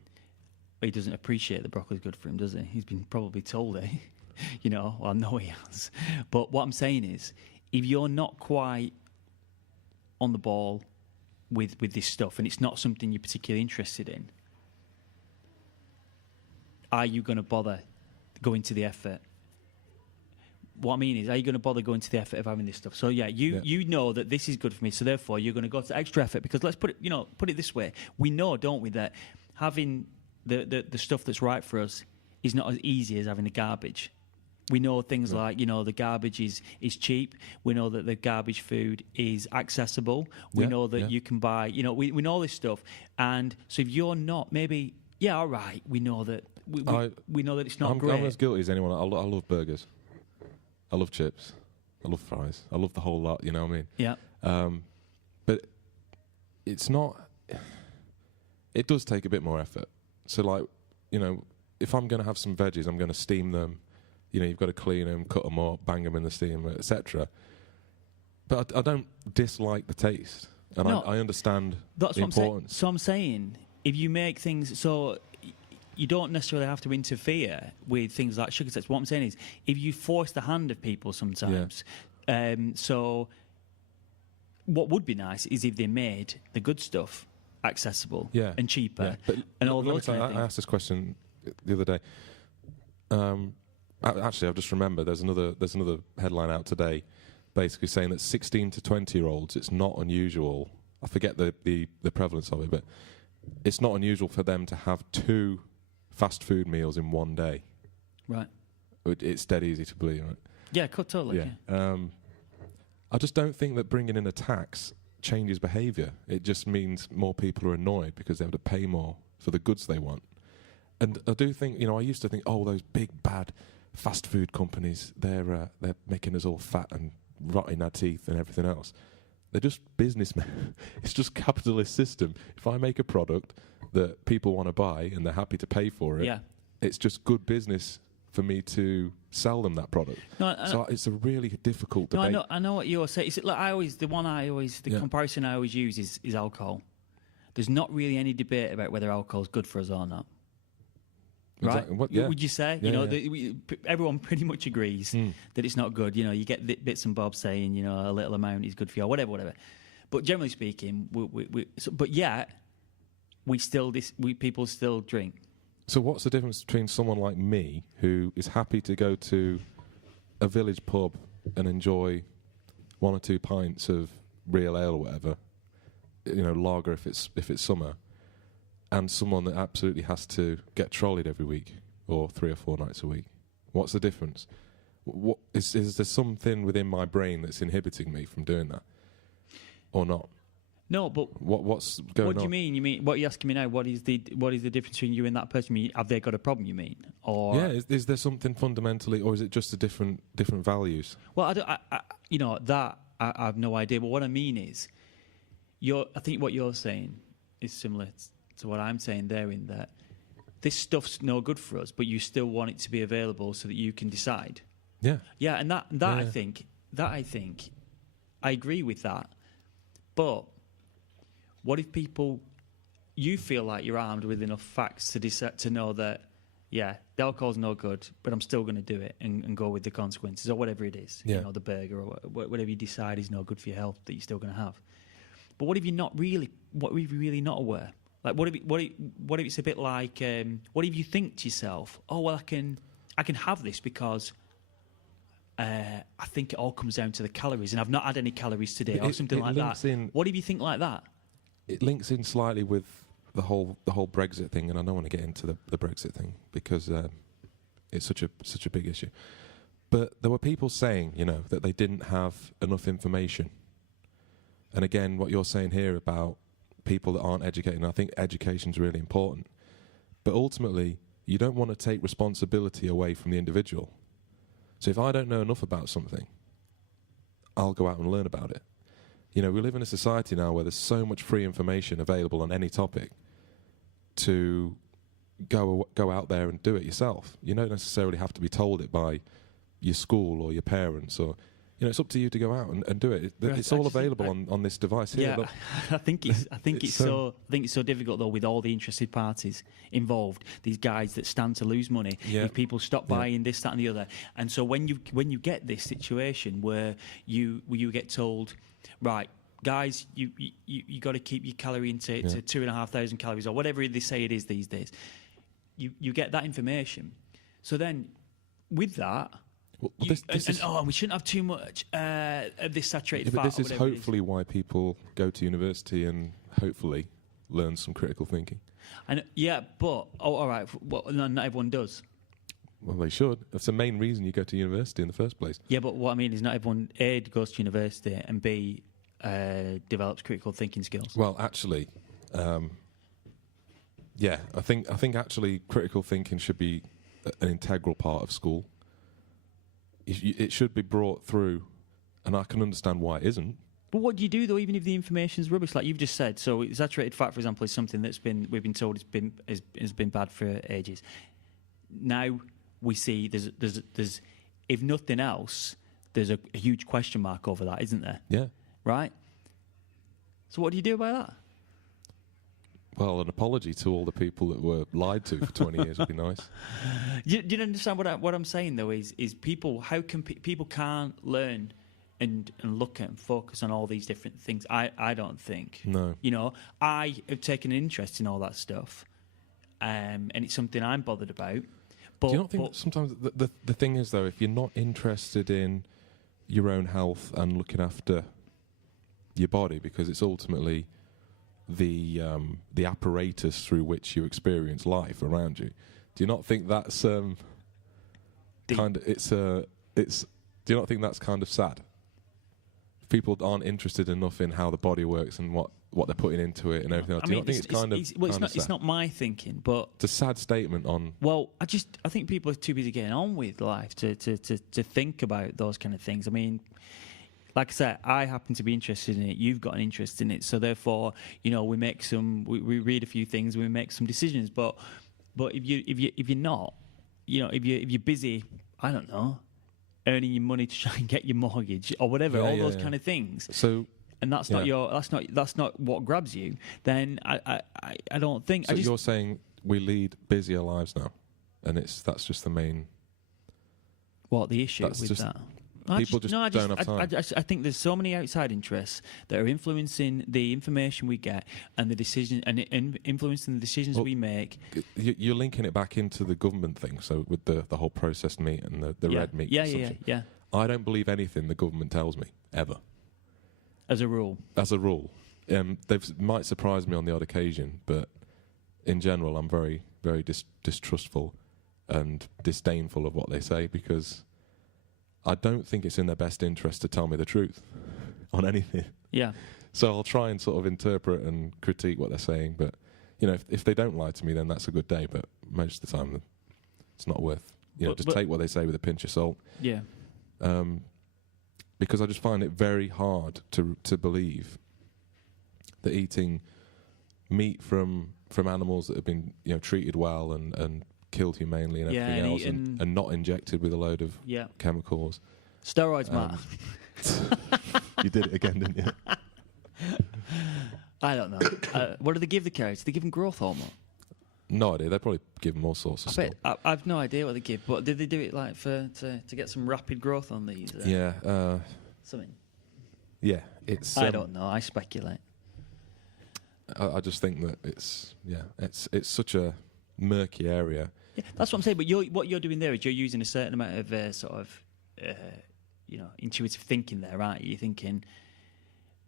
He doesn't appreciate that broccoli is good for him, does he? He's been probably told it. Well, I know he has. But what I'm saying is, if you're not quite on the ball with this stuff, and it's not something you're particularly interested in. Are you going to bother going to the effort? What I mean is, are you going to bother going to the effort of having this stuff? So you know that this is good for me, so therefore you're going to go to extra effort because let's put it this way: we know, don't we, that having the stuff that's right for us is not as easy as having the garbage. We know things like the garbage is cheap. We know that the garbage food is accessible. We know that you can buy. We know this stuff, and so if you're not maybe all right, we know that. We know that it's not great. I'm as guilty as anyone. I love burgers. I love chips. I love fries. I love the whole lot. You know what I mean? Yeah. But it's not. It does take a bit more effort. So, like, you know, if I'm going to have some veggies, I'm going to steam them. You know, you've got to clean them, cut them up, bang them in the steamer, etc. But I don't dislike the taste, and No, I understand that's the what I'm saying. importance. So I'm saying, if you make things so. You don't necessarily have to interfere with things like sugar tax. What I'm saying is, if you force the hand of people sometimes, so what would be nice is if they made the good stuff accessible and cheaper, and all those kind of things. I asked this question the other day. Actually, I've just remembered there's another headline out today, basically saying that 16 to 20-year-olds, it's not unusual. I forget the prevalence of it, but it's not unusual for them to have 2 fast food meals in one day. Right. It's dead easy to believe, right? Yeah, totally. Yeah. I just don't think that bringing in a tax changes behaviour. It just means more people are annoyed because they have to pay more for the goods they want. And I do think, you know, I used to think, oh, those big bad fast food companies, they're making us all fat and rotting our teeth and everything else. They're just businessmen. It's just capitalist system. If I make a product that people want to buy and they're happy to pay for it, it's just good business for me to sell them that product. So it's a really difficult debate. I know what you're saying. It's like the comparison I always use is alcohol. There's not really any debate about whether alcohol is good for us or not. Right? Exactly. Would you say? Everyone pretty much agrees that it's not good. You know, you get bits and bobs saying, you know, a little amount is good for you, or whatever. But generally speaking, people still drink. So what's the difference between someone like me, who is happy to go to a village pub and enjoy 1 or 2 pints of real ale or whatever, you know, lager if it's summer, and someone that absolutely has to get trolleyed every week or 3 or 4 nights a week? What's the difference? What is there something within my brain that's inhibiting me from doing that, or not? No, but what's going on? What do you mean? You mean what are you asking me now? What is the difference between you and that person? Have they got a problem? You mean, or is there something fundamentally, or is it just a different values? Well, I have no idea. But what I mean is, I think what you're saying is similar to what I'm saying there, in that this stuff's no good for us, but you still want it to be available so that you can decide. Yeah. Yeah, and that I think I agree with that. But what if you feel like you're armed with enough facts to know that, the alcohol's no good, but I'm still going to do it and go with the consequences, or whatever it is, you know, the burger or whatever you decide is no good for your health that you're still going to have. But what if you're really not aware? Like, what if it's a bit like, what if you think to yourself, oh, well, I can have this because I think it all comes down to the calories, and I've not had any calories today, or something like that. What if you think like that? It links in slightly with the whole Brexit thing, and I don't want to get into the Brexit thing because it's such a big issue. But there were people saying, you know, that they didn't have enough information. And again, what you're saying here about people that aren't educated, and I think education's really important. But ultimately, you don't want to take responsibility away from the individual. So if I don't know enough about something, I'll go out and learn about it. You know, we live in a society now where there's so much free information available on any topic to go out there and do it yourself. You don't necessarily have to be told it by your school or your parents, or, you know, it's up to you to go out and do it. It's all available on this device here. Yeah, I think it's so difficult though, with all the interested parties involved. These guys that stand to lose money if people stop buying this, that, and the other. And so when you get this situation where you get told, right, guys, you got to keep your calorie intake to 2,500 calories or whatever they say it is these days. You get that information. So then, with that. Well, we shouldn't have too much of this saturated fat. But this is hopefully why people go to university and hopefully learn some critical thinking. And all right. Well, not everyone does. Well, they should. That's the main reason you go to university in the first place. Yeah, but what I mean is not everyone A goes to university and B develops critical thinking skills. Well, actually, I think actually critical thinking should be an integral part of school. It should be brought through and I can understand why it isn't. But what do you do though, even if the information's rubbish, like you've just said? So exaggerated fat, for example, is something we've been told has been bad for ages. Now we see there's if nothing else, there's a huge question mark over that, isn't there? Yeah. Right. So what do you do about that? Well, an apology to all the people that were lied to for 20 years would be nice. Do you understand what I'm saying though? Is people, how can people can't learn and look at and focus on all these different things? I don't think. No. You know, I have taken an interest in all that stuff, and it's something I'm bothered about. But, do you not think that sometimes the thing is though, if you're not interested in your own health and looking after your body, because it's ultimately the apparatus through which you experience life around you, do you not think that's kind of it's do you not think that's kind of sad? People aren't interested enough in how the body works and what they're putting into it and everything else. Do you not think it's kind of sad? It's not my thinking, but it's a sad statement on. Well, I think people are too busy getting on with life to think about those kind of things. I mean, like I said, I happen to be interested in it. You've got an interest in it, so therefore, you know, we read a few things, we make some decisions. But if you're not, you know, if you're busy, I don't know, earning your money to try and get your mortgage or whatever, all those kind of things. So, and that's not that's not what grabs you. Then I don't think. So you're saying we lead busier lives now, and that's just the main. What the issue with that? People don't have time. I think there's so many outside interests that are influencing the information we get and the decision and influencing the decisions we make. You're linking it back into the government thing, so with the whole processed meat and the red meat consumption. Yeah. I don't believe anything the government tells me, ever. As a rule. They might surprise me on the odd occasion, but in general, I'm very, very distrustful and disdainful of what they say, because I don't think it's in their best interest to tell me the truth on anything. Yeah. So I'll try and sort of interpret and critique what they're saying, but you know, if they don't lie to me, then that's a good day. But most of the time, it's not worth. Just take what they say with a pinch of salt. Yeah. Because I just find it very hard to believe that eating meat from animals that have been treated well and killed humanely and everything else, and not injected with a load of chemicals. Steroids, Matt. You did it again, didn't you? I don't know. What do they give the carrots? Do they give them growth hormone? No idea. They probably give them all sorts of stuff. I've no idea what they give, but did they do it like to get some rapid growth on these? Something. Yeah, it's. I don't know. I speculate. I just think that it's such a murky area. Yeah, that's what I'm saying. But what you're doing there is you're using a certain amount of sort of intuitive thinking there, aren't you? You're thinking,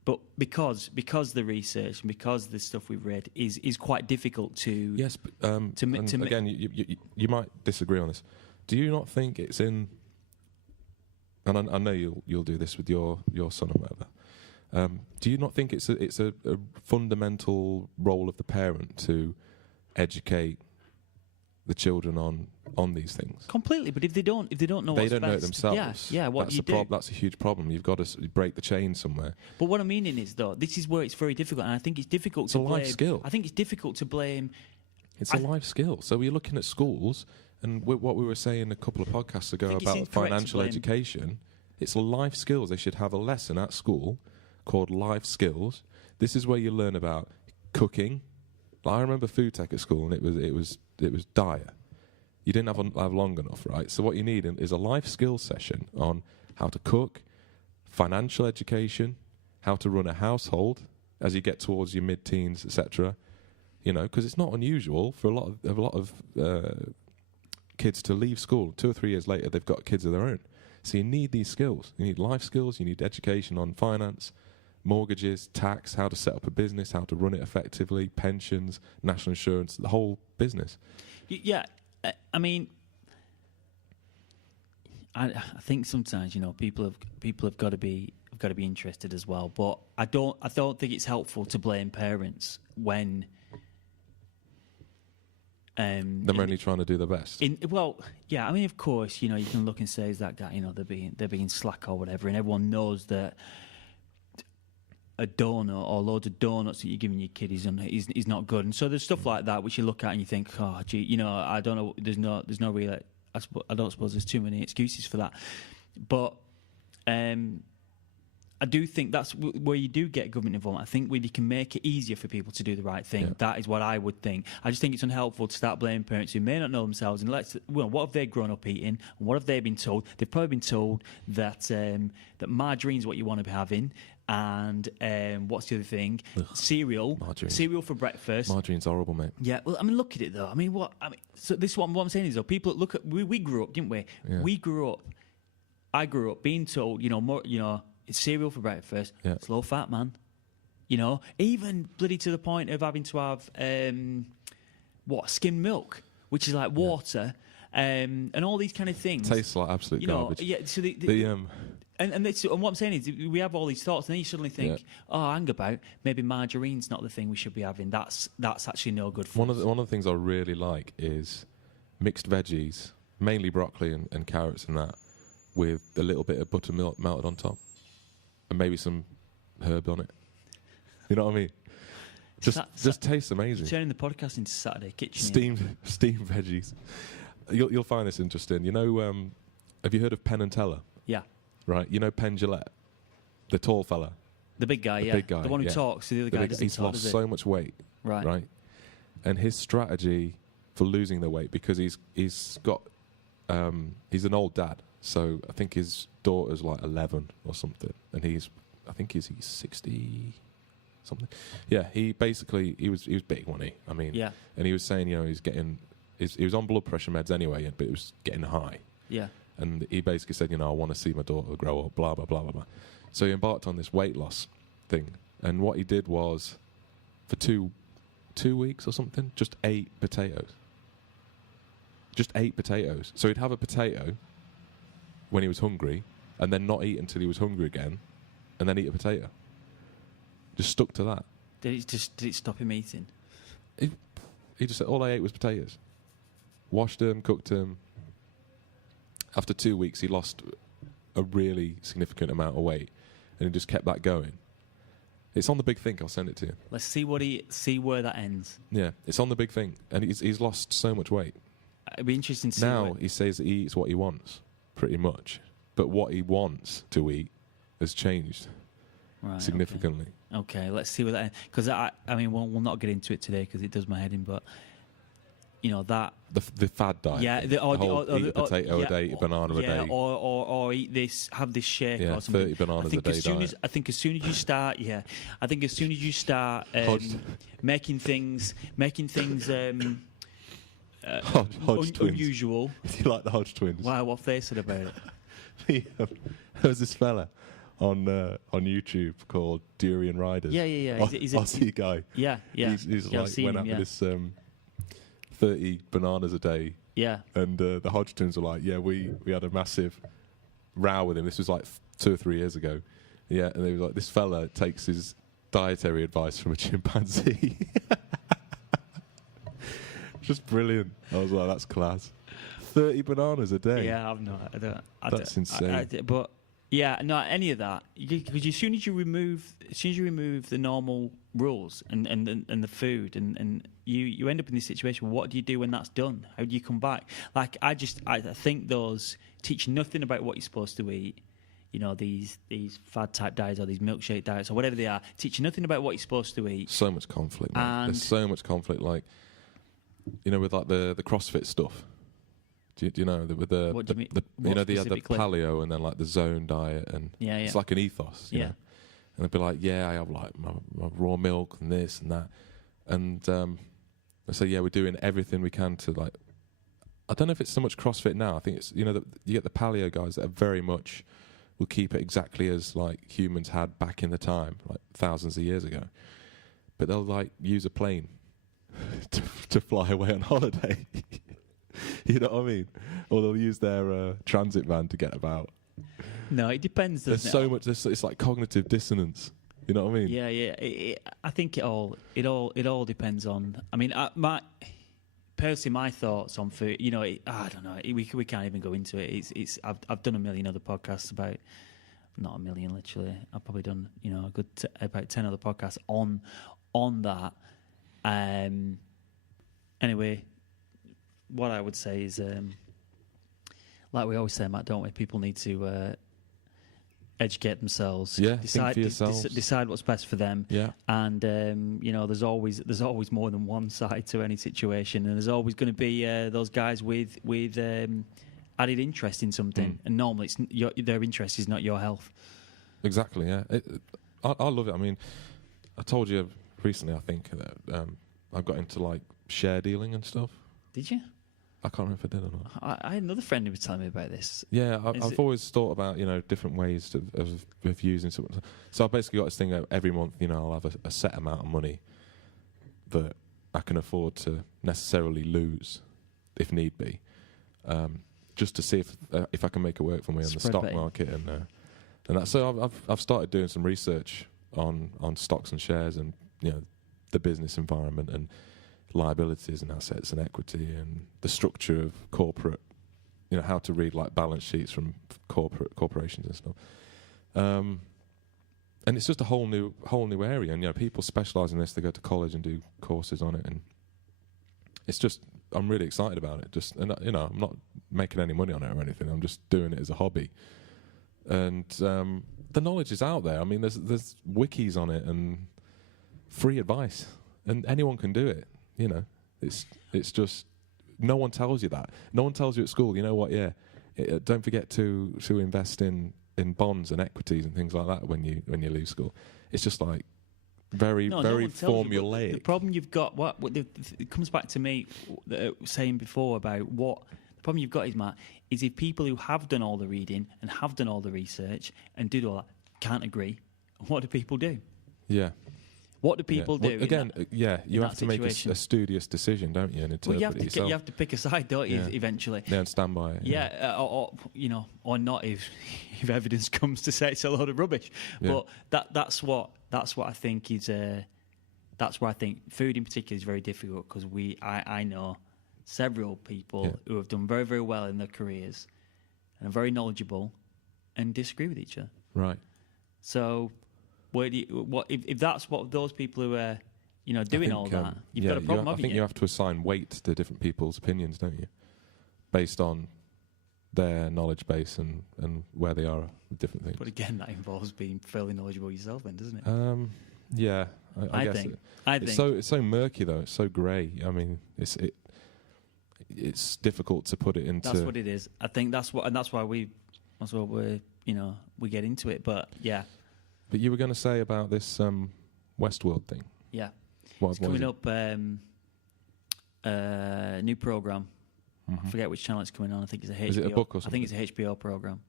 but because the research and because the stuff we've read is quite difficult to. Yes, but, again, you might disagree on this. Do you not think it's in? And I know you'll do this with your son or whatever. Do you not think it's a fundamental role of the parent to educate the children on these things? Completely, but if they don't know, they don't know it themselves. Yeah. What that's you do? That's a huge problem. You've got to break the chain somewhere. But what I'm meaning is, though, this is where it's very difficult, and I think it's difficult to blame. It's a life skill. I think it's difficult to blame. It's a life skill. So we're looking at schools, and what we were saying a couple of podcasts ago about financial education. It's life skills. They should have a lesson at school called life skills. This is where you learn about cooking. I remember food tech at school, and it was dire. You didn't have long enough, right? So what you need is a life skills session on how to cook, financial education, how to run a household as you get towards your mid-teens, etc. Because it's not unusual for a lot of kids to leave school 2 or 3 years later. They've got kids of their own. So you need these skills. You need life skills. You need education on finance, mortgages, tax, how to set up a business, how to run it effectively, pensions, national insurance, the whole business. Yeah, I mean, I think sometimes people have got to be interested as well. But I don't think it's helpful to blame parents when They're only trying to do their best. Yeah. I mean, of course, you know, you can look and say, "Is that guy?" You know, they're being slack or whatever, and everyone knows that a donut or loads of donuts that you're giving your kid is not good. And so there's stuff like that which you look at and you think, oh, gee, you know, I don't know. There's no real. I don't suppose there's too many excuses for that, but. I do think that's where you do get government involvement. I think where you can make it easier for people to do the right thing. Yeah. That is what I would think. I just think it's unhelpful to start blaming parents who may not know themselves. And what have they grown up eating? And what have they been told? They've probably been told that that margarine's what you want to be having. And what's the other thing? Ugh. Cereal. Margarine. Cereal for breakfast. Margarine's horrible, mate. Yeah. Well, I mean, look at it though. I mean, what I'm saying is though, people look at we grew up, didn't we? Yeah. I grew up being told, it's cereal for breakfast. Yeah. It's low fat, man. You know, even bloody to the point of having to have skim milk, which is like water, and all these kind of things. Tastes like absolute garbage. Yeah. So and what I'm saying is we have all these thoughts, and then you suddenly think, hang about, maybe margarine's not the thing we should be having. That's actually no good for us. One of the things I really like is mixed veggies, mainly broccoli and carrots and that, with a little bit of buttermilk melted on top. And maybe some herb on it. You know what I mean? Just tastes amazing. Turning the podcast into Saturday Kitchen. Steamed veggies. You'll find this interesting. You know, have you heard of Penn and Teller? Yeah. Right. You know Penn Jillette, the tall fella. The big guy. Big guy. The one who talks. The other guy doesn't He's talk, lost so much weight. Right. Right. And his strategy for losing the weight, because he's an old dad. So I think his daughter's like 11 or something, and he's 60 something. Yeah, he was big, wasn't he? I mean, and he was saying, you know, he was on blood pressure meds anyway, but it was getting high. Yeah. And he basically said, you know, I want to see my daughter grow up, blah blah blah blah blah. So he embarked on this weight loss thing, and what he did was, for two weeks or something, just ate potatoes. So he'd have a potato when he was hungry, and then not eat until he was hungry again, and then eat a potato. Just stuck to that. Did it stop him eating? He just said, all I ate was potatoes. Washed them, cooked them. After 2 weeks, he lost a really significant amount of weight, and he just kept that going. It's on The Big Think. I'll send it to you. Let's see where that ends. Yeah, it's on The Big Think, and he's lost so much weight. It'd be interesting to see. Now he says that he eats what he wants, pretty much, but what he wants to eat has changed significantly. Okay, let's see what that ends. Because I mean, we'll not get into it today because it does my head in, but. You know that the fad diet. Yeah, eat a potato a day, eat a banana a day, or eat this, have this shake or something. 30 bananas a day. I think as soon as you start, making things unusual. Do you like the Hodge twins? Wow, what they said about it? There was this fella on YouTube called Durian Riders. Yeah. He's an Aussie guy. Yeah. He's like went out with this 30 bananas a day. Yeah. And the Hodge twins were like, we had a massive row with him. This was like 2 or 3 years ago. Yeah, and they were like, this fella takes his dietary advice from a chimpanzee. Just brilliant. I was like, that's class. 30 bananas a day. Yeah, That's insane. But yeah, not any of that. Because as soon as you remove the normal rules and the food and you end up in this situation. What do you do when that's done? How do you come back? Like I think those teach nothing about what you're supposed to eat. You know, these fad type diets or these milkshake diets or whatever they are, teach you nothing about what you're supposed to eat. So much conflict, man. There's so much conflict. Like, you know, with like the CrossFit stuff. Do you know with the what do you mean? They had the paleo and then like the zone diet and it's like an ethos. You know? And they'd be like, I have like my raw milk and this and that, and they say we're doing everything we can to like. I don't know if it's so much CrossFit now. I think it's you get the paleo guys that are very much will keep it exactly as like humans had back in the time, like thousands of years ago, but they'll like use a plane to fly away on holiday. You know what I mean? Or they'll use their transit van to get about. No, it depends. There's so much. It's like cognitive dissonance. You know what I mean? Yeah. I think it all depends on. I mean, personally, my thoughts on food, I don't know. We can't even go into it. I've done a million other podcasts about, not a million literally. I've probably done a good about 10 other podcasts on that. Anyway, what I would say is, like we always say, Matt, don't we? People need to educate themselves. Yeah, decide think for yourselves. decide what's best for them. Yeah. And there's always more than one side to any situation, and there's always going to be those guys with added interest in something, and normally their interest is not your health. Exactly. Yeah. I love it. I mean, I told you recently, I think, that I got into like share dealing and stuff. Did you? I can't remember if I did or not. I had another friend who was telling me about this. Yeah, I've always thought about different ways of using something. So I basically got this thing that every month, I'll have a set amount of money that I can afford to necessarily lose, if need be, just to see if I can make it work for me on the stock market and that. So I've started doing some research on stocks and shares and the business environment and liabilities and assets and equity and the structure of corporate, how to read like balance sheets from corporations and stuff. And it's just a whole new area. And people specialise in this. They go to college and do courses on it, and it's just I'm really excited about it. I'm not making any money on it or anything. I'm just doing it as a hobby. And the knowledge is out there. I mean, there's wikis on it and free advice, and anyone can do it. It's just no one tells you that. No one tells you at school. You know what? Yeah, don't forget to invest in bonds and equities and things like that when you leave school. It's just like very formulaic. You, the problem you've got, it comes back to me saying before about what the problem you've got is, Matt, is if people who have done all the reading and have done all the research and do all that can't agree, what do people do? Yeah. What do people do? Again, you have to make a studious decision, don't you? And interpret it yourself. You have to pick a side, don't you? Eventually. Yeah, and stand by it. Yeah, or not if evidence comes to say it's a load of rubbish. Yeah. But that's what I think is. That's where I think food in particular is very difficult because I know several people who have done very, very well in their careers and are very knowledgeable and disagree with each other. Right. So. If that's what those people who are, doing all that, you've got a problem. I think you have to assign weight to different people's opinions, don't you, based on their knowledge base and where they are with different things. But again, that involves being fairly knowledgeable yourself, then, doesn't it? Yeah, I guess I think it's so murky though. It's so grey. I mean, it's difficult to put it into. That's what it is. I think that's why we get into it. But yeah. But you were going to say about this Westworld thing. Yeah. It's coming up, new programme. I forget which channel it's coming on. I think it's a HBO. Is it a book or something? I think it's a HBO programme.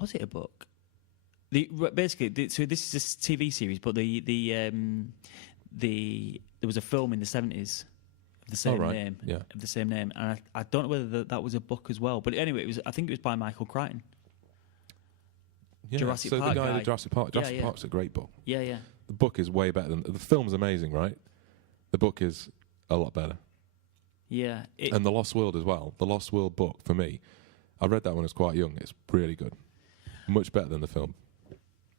Was it a book? So this is a TV series, but there was a film in the 70s of the same name. Yeah. Of the same name. And I don't know whether that was a book as well. But anyway, I think it was by Michael Crichton. Yeah, Jurassic Park the guy who did Jurassic Park. Jurassic Park's a great book. Yeah, yeah. The book is way better than the film's amazing, right? The book is a lot better. Yeah, and The Lost World as well. The Lost World book for me, I read that when I was quite young. It's really good, much better than the film.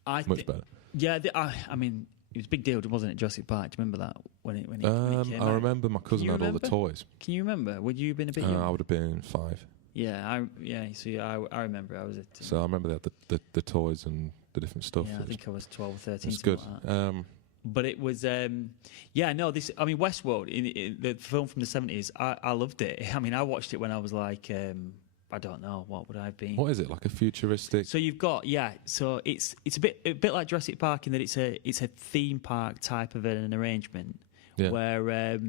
Much better. Yeah, I mean, it was a big deal, wasn't it? Jurassic Park. Do you remember that when it came out? I remember my cousin had all the toys. Can you remember? Would you have been a bit young? I would have been 5. Yeah, See, I remember. I was at. So I remember the toys and the different stuff. Yeah, I think I was 12 or 13. It's good. Like but it was, Westworld, in the film from the 70s, I loved it. I mean, I watched it when I was like, I don't know, what would I have been? What is it, like a futuristic? So you've got, so it's a bit like Jurassic Park in that it's a theme park type of an arrangement, where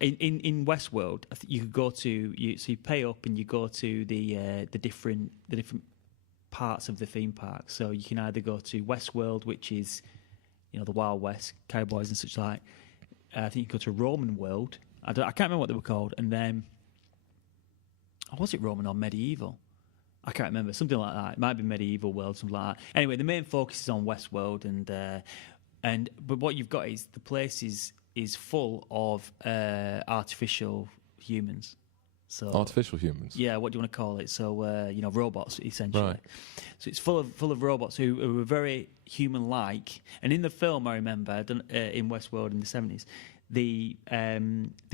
in Westworld you could go to so you pay up and you go to the different parts of the theme park. So you can either go to Westworld, which is the Wild West, cowboys and such like. I think you go to Roman World. I can't remember what they were called. And then, was it Roman or medieval? I can't remember. Something like that. It might be medieval world, something like that. Anyway, the main focus is on Westworld, but what you've got is the place is is full of artificial humans. So Artificial humans. yeah, what do you want to call it? So robots essentially. Right. So it's full of robots who are very human-like. And in the film, I remember in Westworld in the 70s, the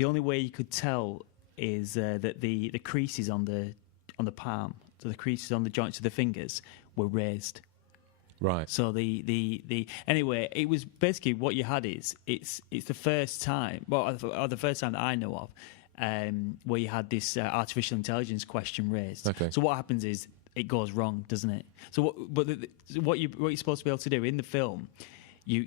only way you could tell is that the creases on the palm, so the creases on the joints of the fingers, were raised. Right. So anyway, it was basically what you had is it's the first time, or the first time that I know of, where you had this artificial intelligence question raised. Okay. So what happens is it goes wrong, doesn't it? So what you're supposed to be able to do in the film, you're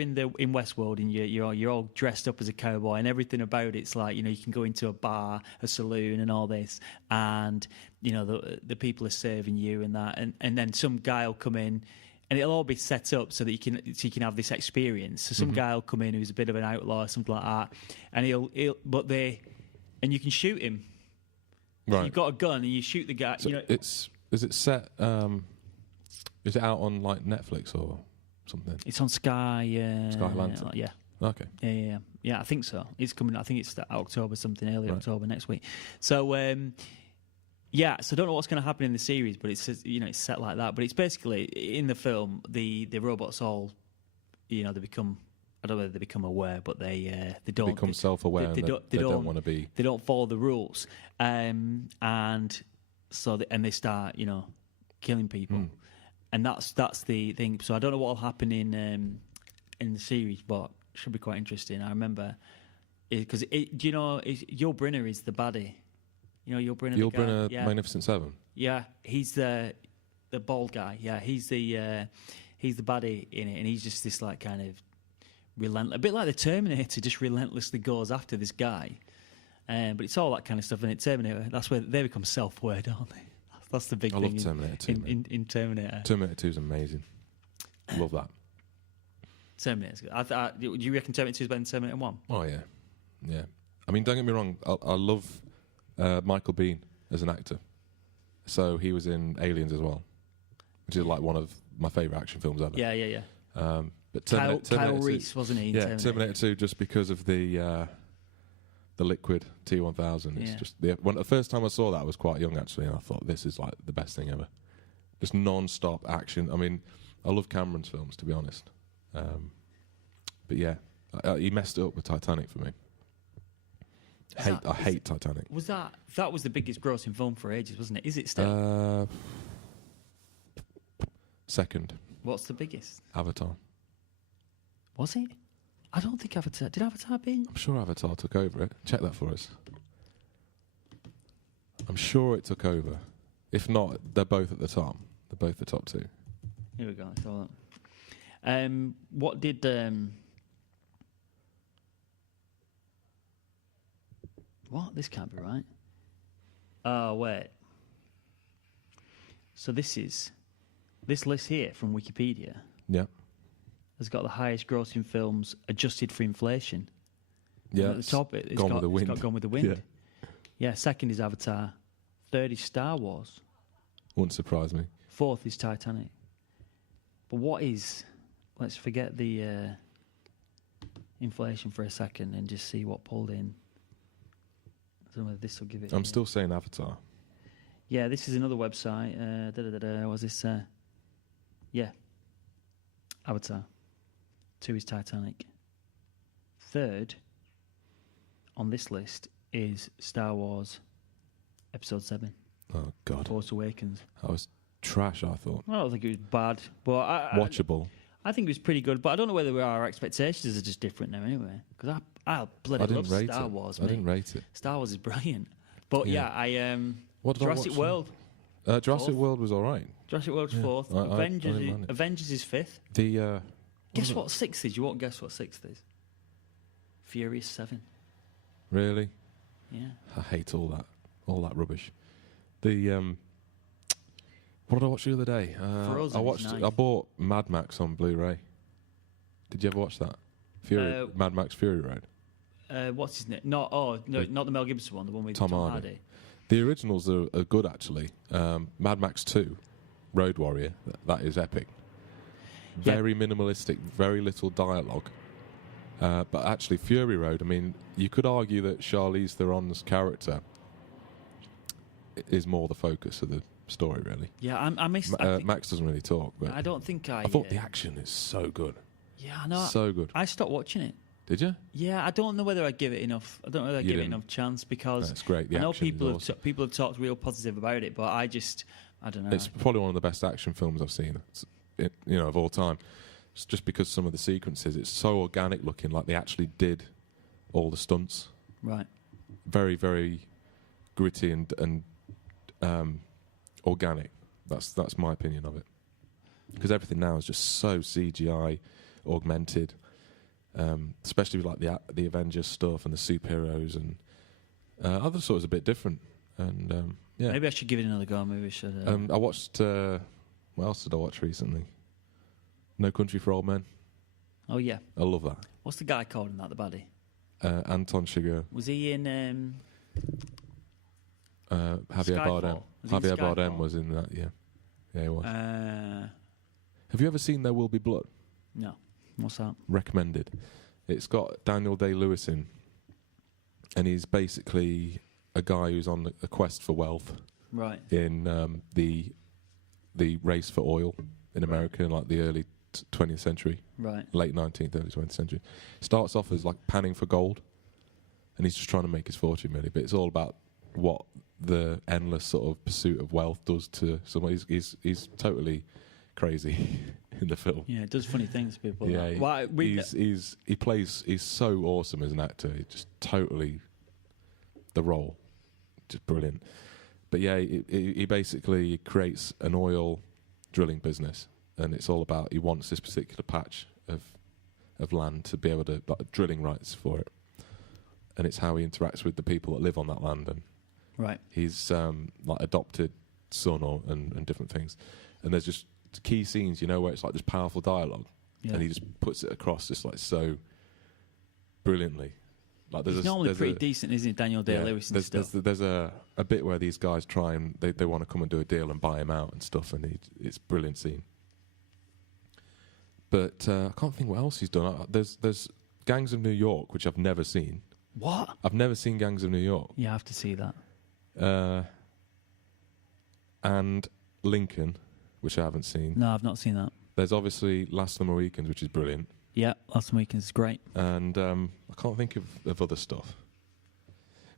in Westworld and you're all dressed up as a cowboy and everything about it's like you can go into a bar, a saloon, and all this, and the people are serving you and that, and then some guy will come in. And it'll all be set up so that you can have this experience. So some guy will come in who's a bit of an outlaw or something like that, and and you can shoot him. Right. So you've got a gun and you shoot the guy. So is it set? Is it out on like Netflix or something? It's on Sky. Sky Atlantic. Yeah. Okay. Yeah. I think so. It's coming. I think it's October something, early Right. October next week. So. Yeah, so I don't know what's going to happen in the series, but it's it's set like that. But it's basically in the film the robots all, they become, I don't know whether they become aware, but they don't become self-aware. They don't want to be. They don't follow the rules, and so they start killing people, and that's the thing. So I don't know what will happen in the series, but it should be quite interesting. I remember because Yul Brynner is the baddie. Yul Brynner. Yul Brynner, Magnificent Seven. Yeah, he's the bald guy. Yeah, he's the baddie in it, and he's just this like kind of relentless, a bit like the Terminator, just relentlessly goes after this guy. But it's all that kind of stuff in it. Terminator. That's where they become self-aware, don't they? That's the big thing. I love Terminator 2. In Terminator. Terminator 2 is amazing. Love that. Terminator's good. Do you reckon Terminator 2 is better than Terminator 1? Oh yeah. I mean, don't get me wrong. I love Michael Biehn as an actor. So he was in Aliens as well, which is like one of my favourite action films ever. Yeah. But Kyle Reese, wasn't he? Yeah, Terminator 2, just because of the liquid T1000. It's just the first time I saw that, I was quite young actually, and I thought this is like the best thing ever. Just non-stop action. I mean, I love Cameron's films, to be honest. But yeah, he messed it up with Titanic for me. I hate Titanic. That was the biggest grossing film for ages, wasn't it? Is it still? Second. What's the biggest? Avatar. Was it? I don't think Avatar. Did Avatar beat? I'm sure Avatar took over it. Check that for us. I'm sure it took over. If not, they're both at the top. They're both the top two. Here we go. Let's have a look. What did? What? This can't be right. Oh, wait. So this list here from Wikipedia. Yeah. Has got the highest grossing films adjusted for inflation. Yeah. And at the top, it's Gone with the Wind. It's got Gone with the Wind. Yeah. Second is Avatar. Third is Star Wars. Wouldn't surprise me. Fourth is Titanic. But let's forget the inflation for a second and just see what pulled in. I don't know whether this will give it. I'm still saying Avatar. Yeah, this is another website. Was this? Yeah. Avatar. 2 is Titanic. Third on this list is Star Wars Episode 7. Oh, God. Force Awakens. That was trash, I thought. I don't think it was bad, but Watchable. I think it was pretty good, but I don't know whether our expectations are just different now anyway. Because I bloody love Star Wars, I didn't rate it. Star Wars is brilliant. But Jurassic World. Jurassic World was all right. Jurassic World's fourth. Avengers is fifth. Guess what sixth is? You won't guess what sixth is. Furious 7. Really? Yeah. I hate all that rubbish. What did I watch the other day? I bought Mad Max on Blu-ray. Did you ever watch that? Mad Max Fury Road. What's his name? Not the Mel Gibson one. The one with Tom Hardy. The originals are good actually. Mad Max 2, Road Warrior. That is epic. Very minimalistic. Very little dialogue. But actually, Fury Road, I mean, you could argue that Charlize Theron's character is more the focus of the story, really. Yeah, I missed. Max doesn't really talk, but I don't think I thought the action is so good. Yeah, I know. So good. I stopped watching it. Did you? Yeah, I don't know whether I give it enough. I don't know whether I give it enough chance because that's great. I know people have talked real positive about it, but I don't know. It's probably one of the best action films I've seen, of all time. It's just because some of the sequences, it's so organic looking, like they actually did all the stunts. Right. Very, very gritty and organic. That's my opinion of it. Because everything now is just so CGI augmented. Especially with like the Avengers stuff and the superheroes and other sorts a bit different. And yeah, maybe I should give it another go. Maybe I should. I watched. What else did I watch recently? No Country for Old Men. Oh yeah, I love that. What's the guy called in that? The baddie. Anton Chigurh. Was he in? Javier Skyfall? Bardem. Javier Bardem was in that. Yeah, he was. Have you ever seen There Will Be Blood? No. What's that? Recommended. It's got Daniel Day-Lewis in, and he's basically a guy who's on a quest for wealth. Right. In the race for oil in America in like the early 20th century. Right. Late 19th, early 20th century. Starts off as like panning for gold, and he's just trying to make his fortune really. But it's all about what the endless sort of pursuit of wealth does to someone. He's totally crazy in the film. Yeah, it does funny things to people. Yeah, he's so awesome as an actor. He's just totally the role, just brilliant. But yeah, he basically creates an oil drilling business, and it's all about he wants this particular patch of land to be able to drilling rights for it, and it's how he interacts with the people that live on that land, and right, his like adopted son and different things, and there's just key scenes, where it's like just powerful dialogue, and he just puts it across just like so brilliantly. Like he's normally pretty decent, isn't he, Daniel Day-Lewis and stuff? There's a bit where these guys try and they want to come and do a deal and buy him out and stuff, and it's a brilliant scene. But I can't think what else he's done. There's Gangs of New York, which I've never seen. What? I've never seen Gangs of New York. Yeah, I have to see that. And Lincoln, which I haven't seen. No, I've not seen that. There's obviously Last of the Mohicans, which is brilliant. Yeah, Last of the Mohicans is great. And I can't think of other stuff.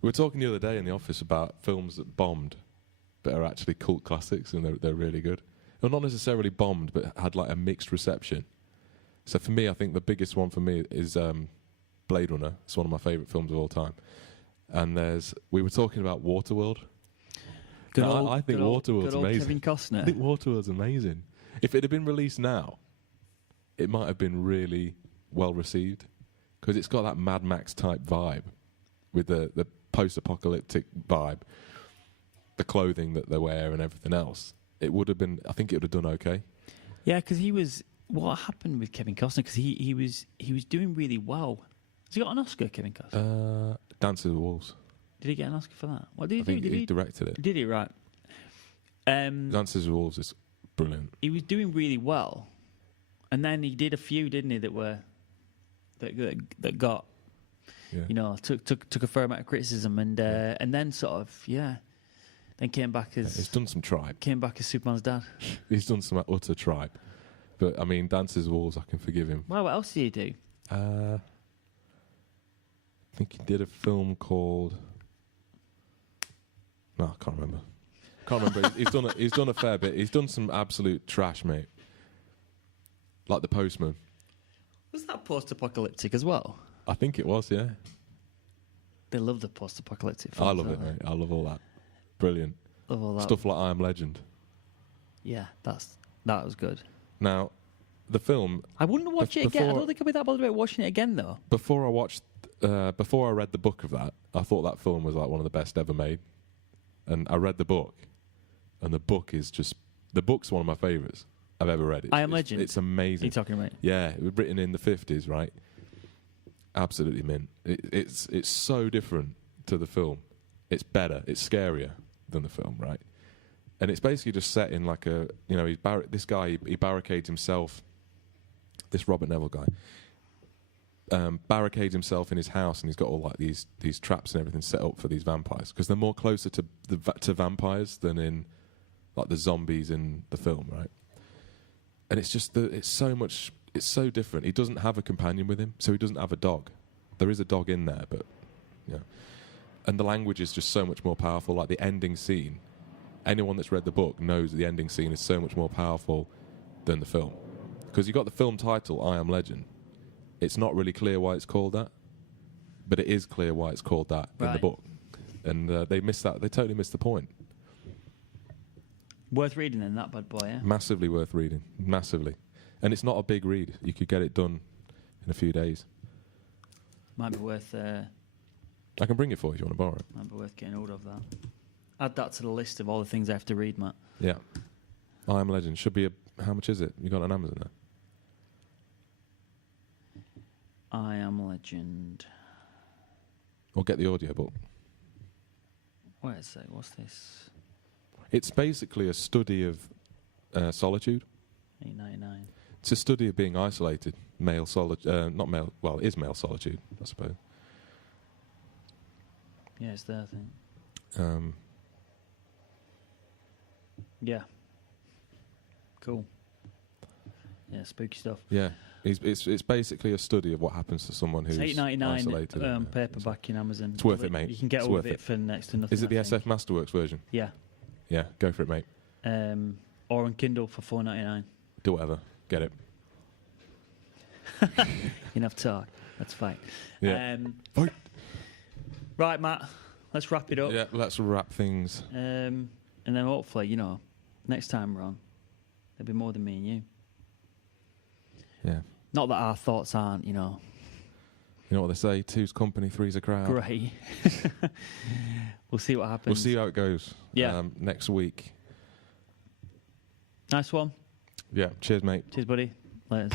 We were talking the other day in the office about films that bombed, but are actually cult classics, and they're really good. Well, not necessarily bombed, but had like a mixed reception. So for me, I think the biggest one for me is Blade Runner. It's one of my favourite films of all time. And we were talking about Waterworld. I think Waterworld's amazing. Kevin Costner. I think Waterworld's amazing. If it had been released now, it might have been really well received, because it's got that Mad Max type vibe with the post-apocalyptic vibe, the clothing that they wear and everything else. It would have been. I think it would have done okay. Yeah, because he was. What happened with Kevin Costner? Because he was doing really well. Has he got an Oscar, Kevin Costner? Dance with the Wolves. Did he get an Oscar for that? What did he do? He directed it. Did he? Right. Dance with the Wolves is brilliant. He was doing really well, and then he did a few, didn't he? That got, took a fair amount of criticism, and then sort of then came back as he's done some tribe. Came back as Superman's dad. He's done some utter tribe, but I mean, Dances with Wolves, I can forgive him. Well, what else did he do? I think he did a film called. No, I can't remember. He's done a fair bit. He's done some absolute trash, mate. Like The Postman. Was that post-apocalyptic as well? I think it was, yeah. They love the post-apocalyptic films. I love it, mate. I love all that. Brilliant. Love all that. Stuff like I Am Legend. Yeah, that was good. Now, the film. I wouldn't watch it again. I don't think I'd be that bothered about watching it again, though. Before I read the book of that, I thought that film was like one of the best ever made. And I read the book, and the book's one of my favourites I've ever read. I Am Legend. It's amazing. Are you talking about? Yeah, it was written in the 50s, right? Absolutely mint. It's so different to the film. It's better. It's scarier than the film, right? And it's basically just set in like a, this guy, he barricades himself, this Robert Neville guy, barricades himself in his house, and he's got all like these traps and everything set up for these vampires because they're more closer to to vampires than in like the zombies in the film, right? And it's just it's so different. He doesn't have a companion with him, so he doesn't have a dog. There is a dog in there, but and the language is just so much more powerful. Like the ending scene, anyone that's read the book knows the ending scene is so much more powerful than the film, because you got the film title I Am Legend. It's not really clear why it's called that, but it is clear why it's called that in the book, and they missed that. They totally missed the point. Worth reading in that bad boy, yeah? Massively worth reading, massively. And it's not a big read. You could get it done in a few days. Might be worth... I can bring it for you if you want to borrow it. Might be worth getting hold of that. Add that to the list of all the things I have to read, Matt. Yeah. I Am Legend. Should be how much is it? You got it on Amazon there? I Am Legend. Or get the audiobook. Where is it? What's this? It's basically a study of solitude. $8.99. It's a study of being isolated. Male solitude. Not male... Well, it is male solitude, I suppose. Yeah, it's there, I think. Yeah. Cool. Yeah, spooky stuff. Yeah. It's basically a study of what happens to someone who's isolated. Paperback in Amazon. It's worth it, mate. You can get all of it for next to nothing. Is it the SF Masterworks version? Yeah. Yeah, go for it, mate. Or on Kindle for $4.99. Do whatever. Get it. Enough talk. That's fine. Yeah. Fight. Right, Matt. Let's wrap it up. Yeah, let's wrap things. And then hopefully, next time we're on, there'll be more than me and you. Yeah. Not that our thoughts aren't, You know what they say? Two's company, three's a crowd. great. We'll see what happens. We'll see how it goes. Yeah. Next week. Nice one. Yeah. Cheers, mate. Cheers, buddy. Later.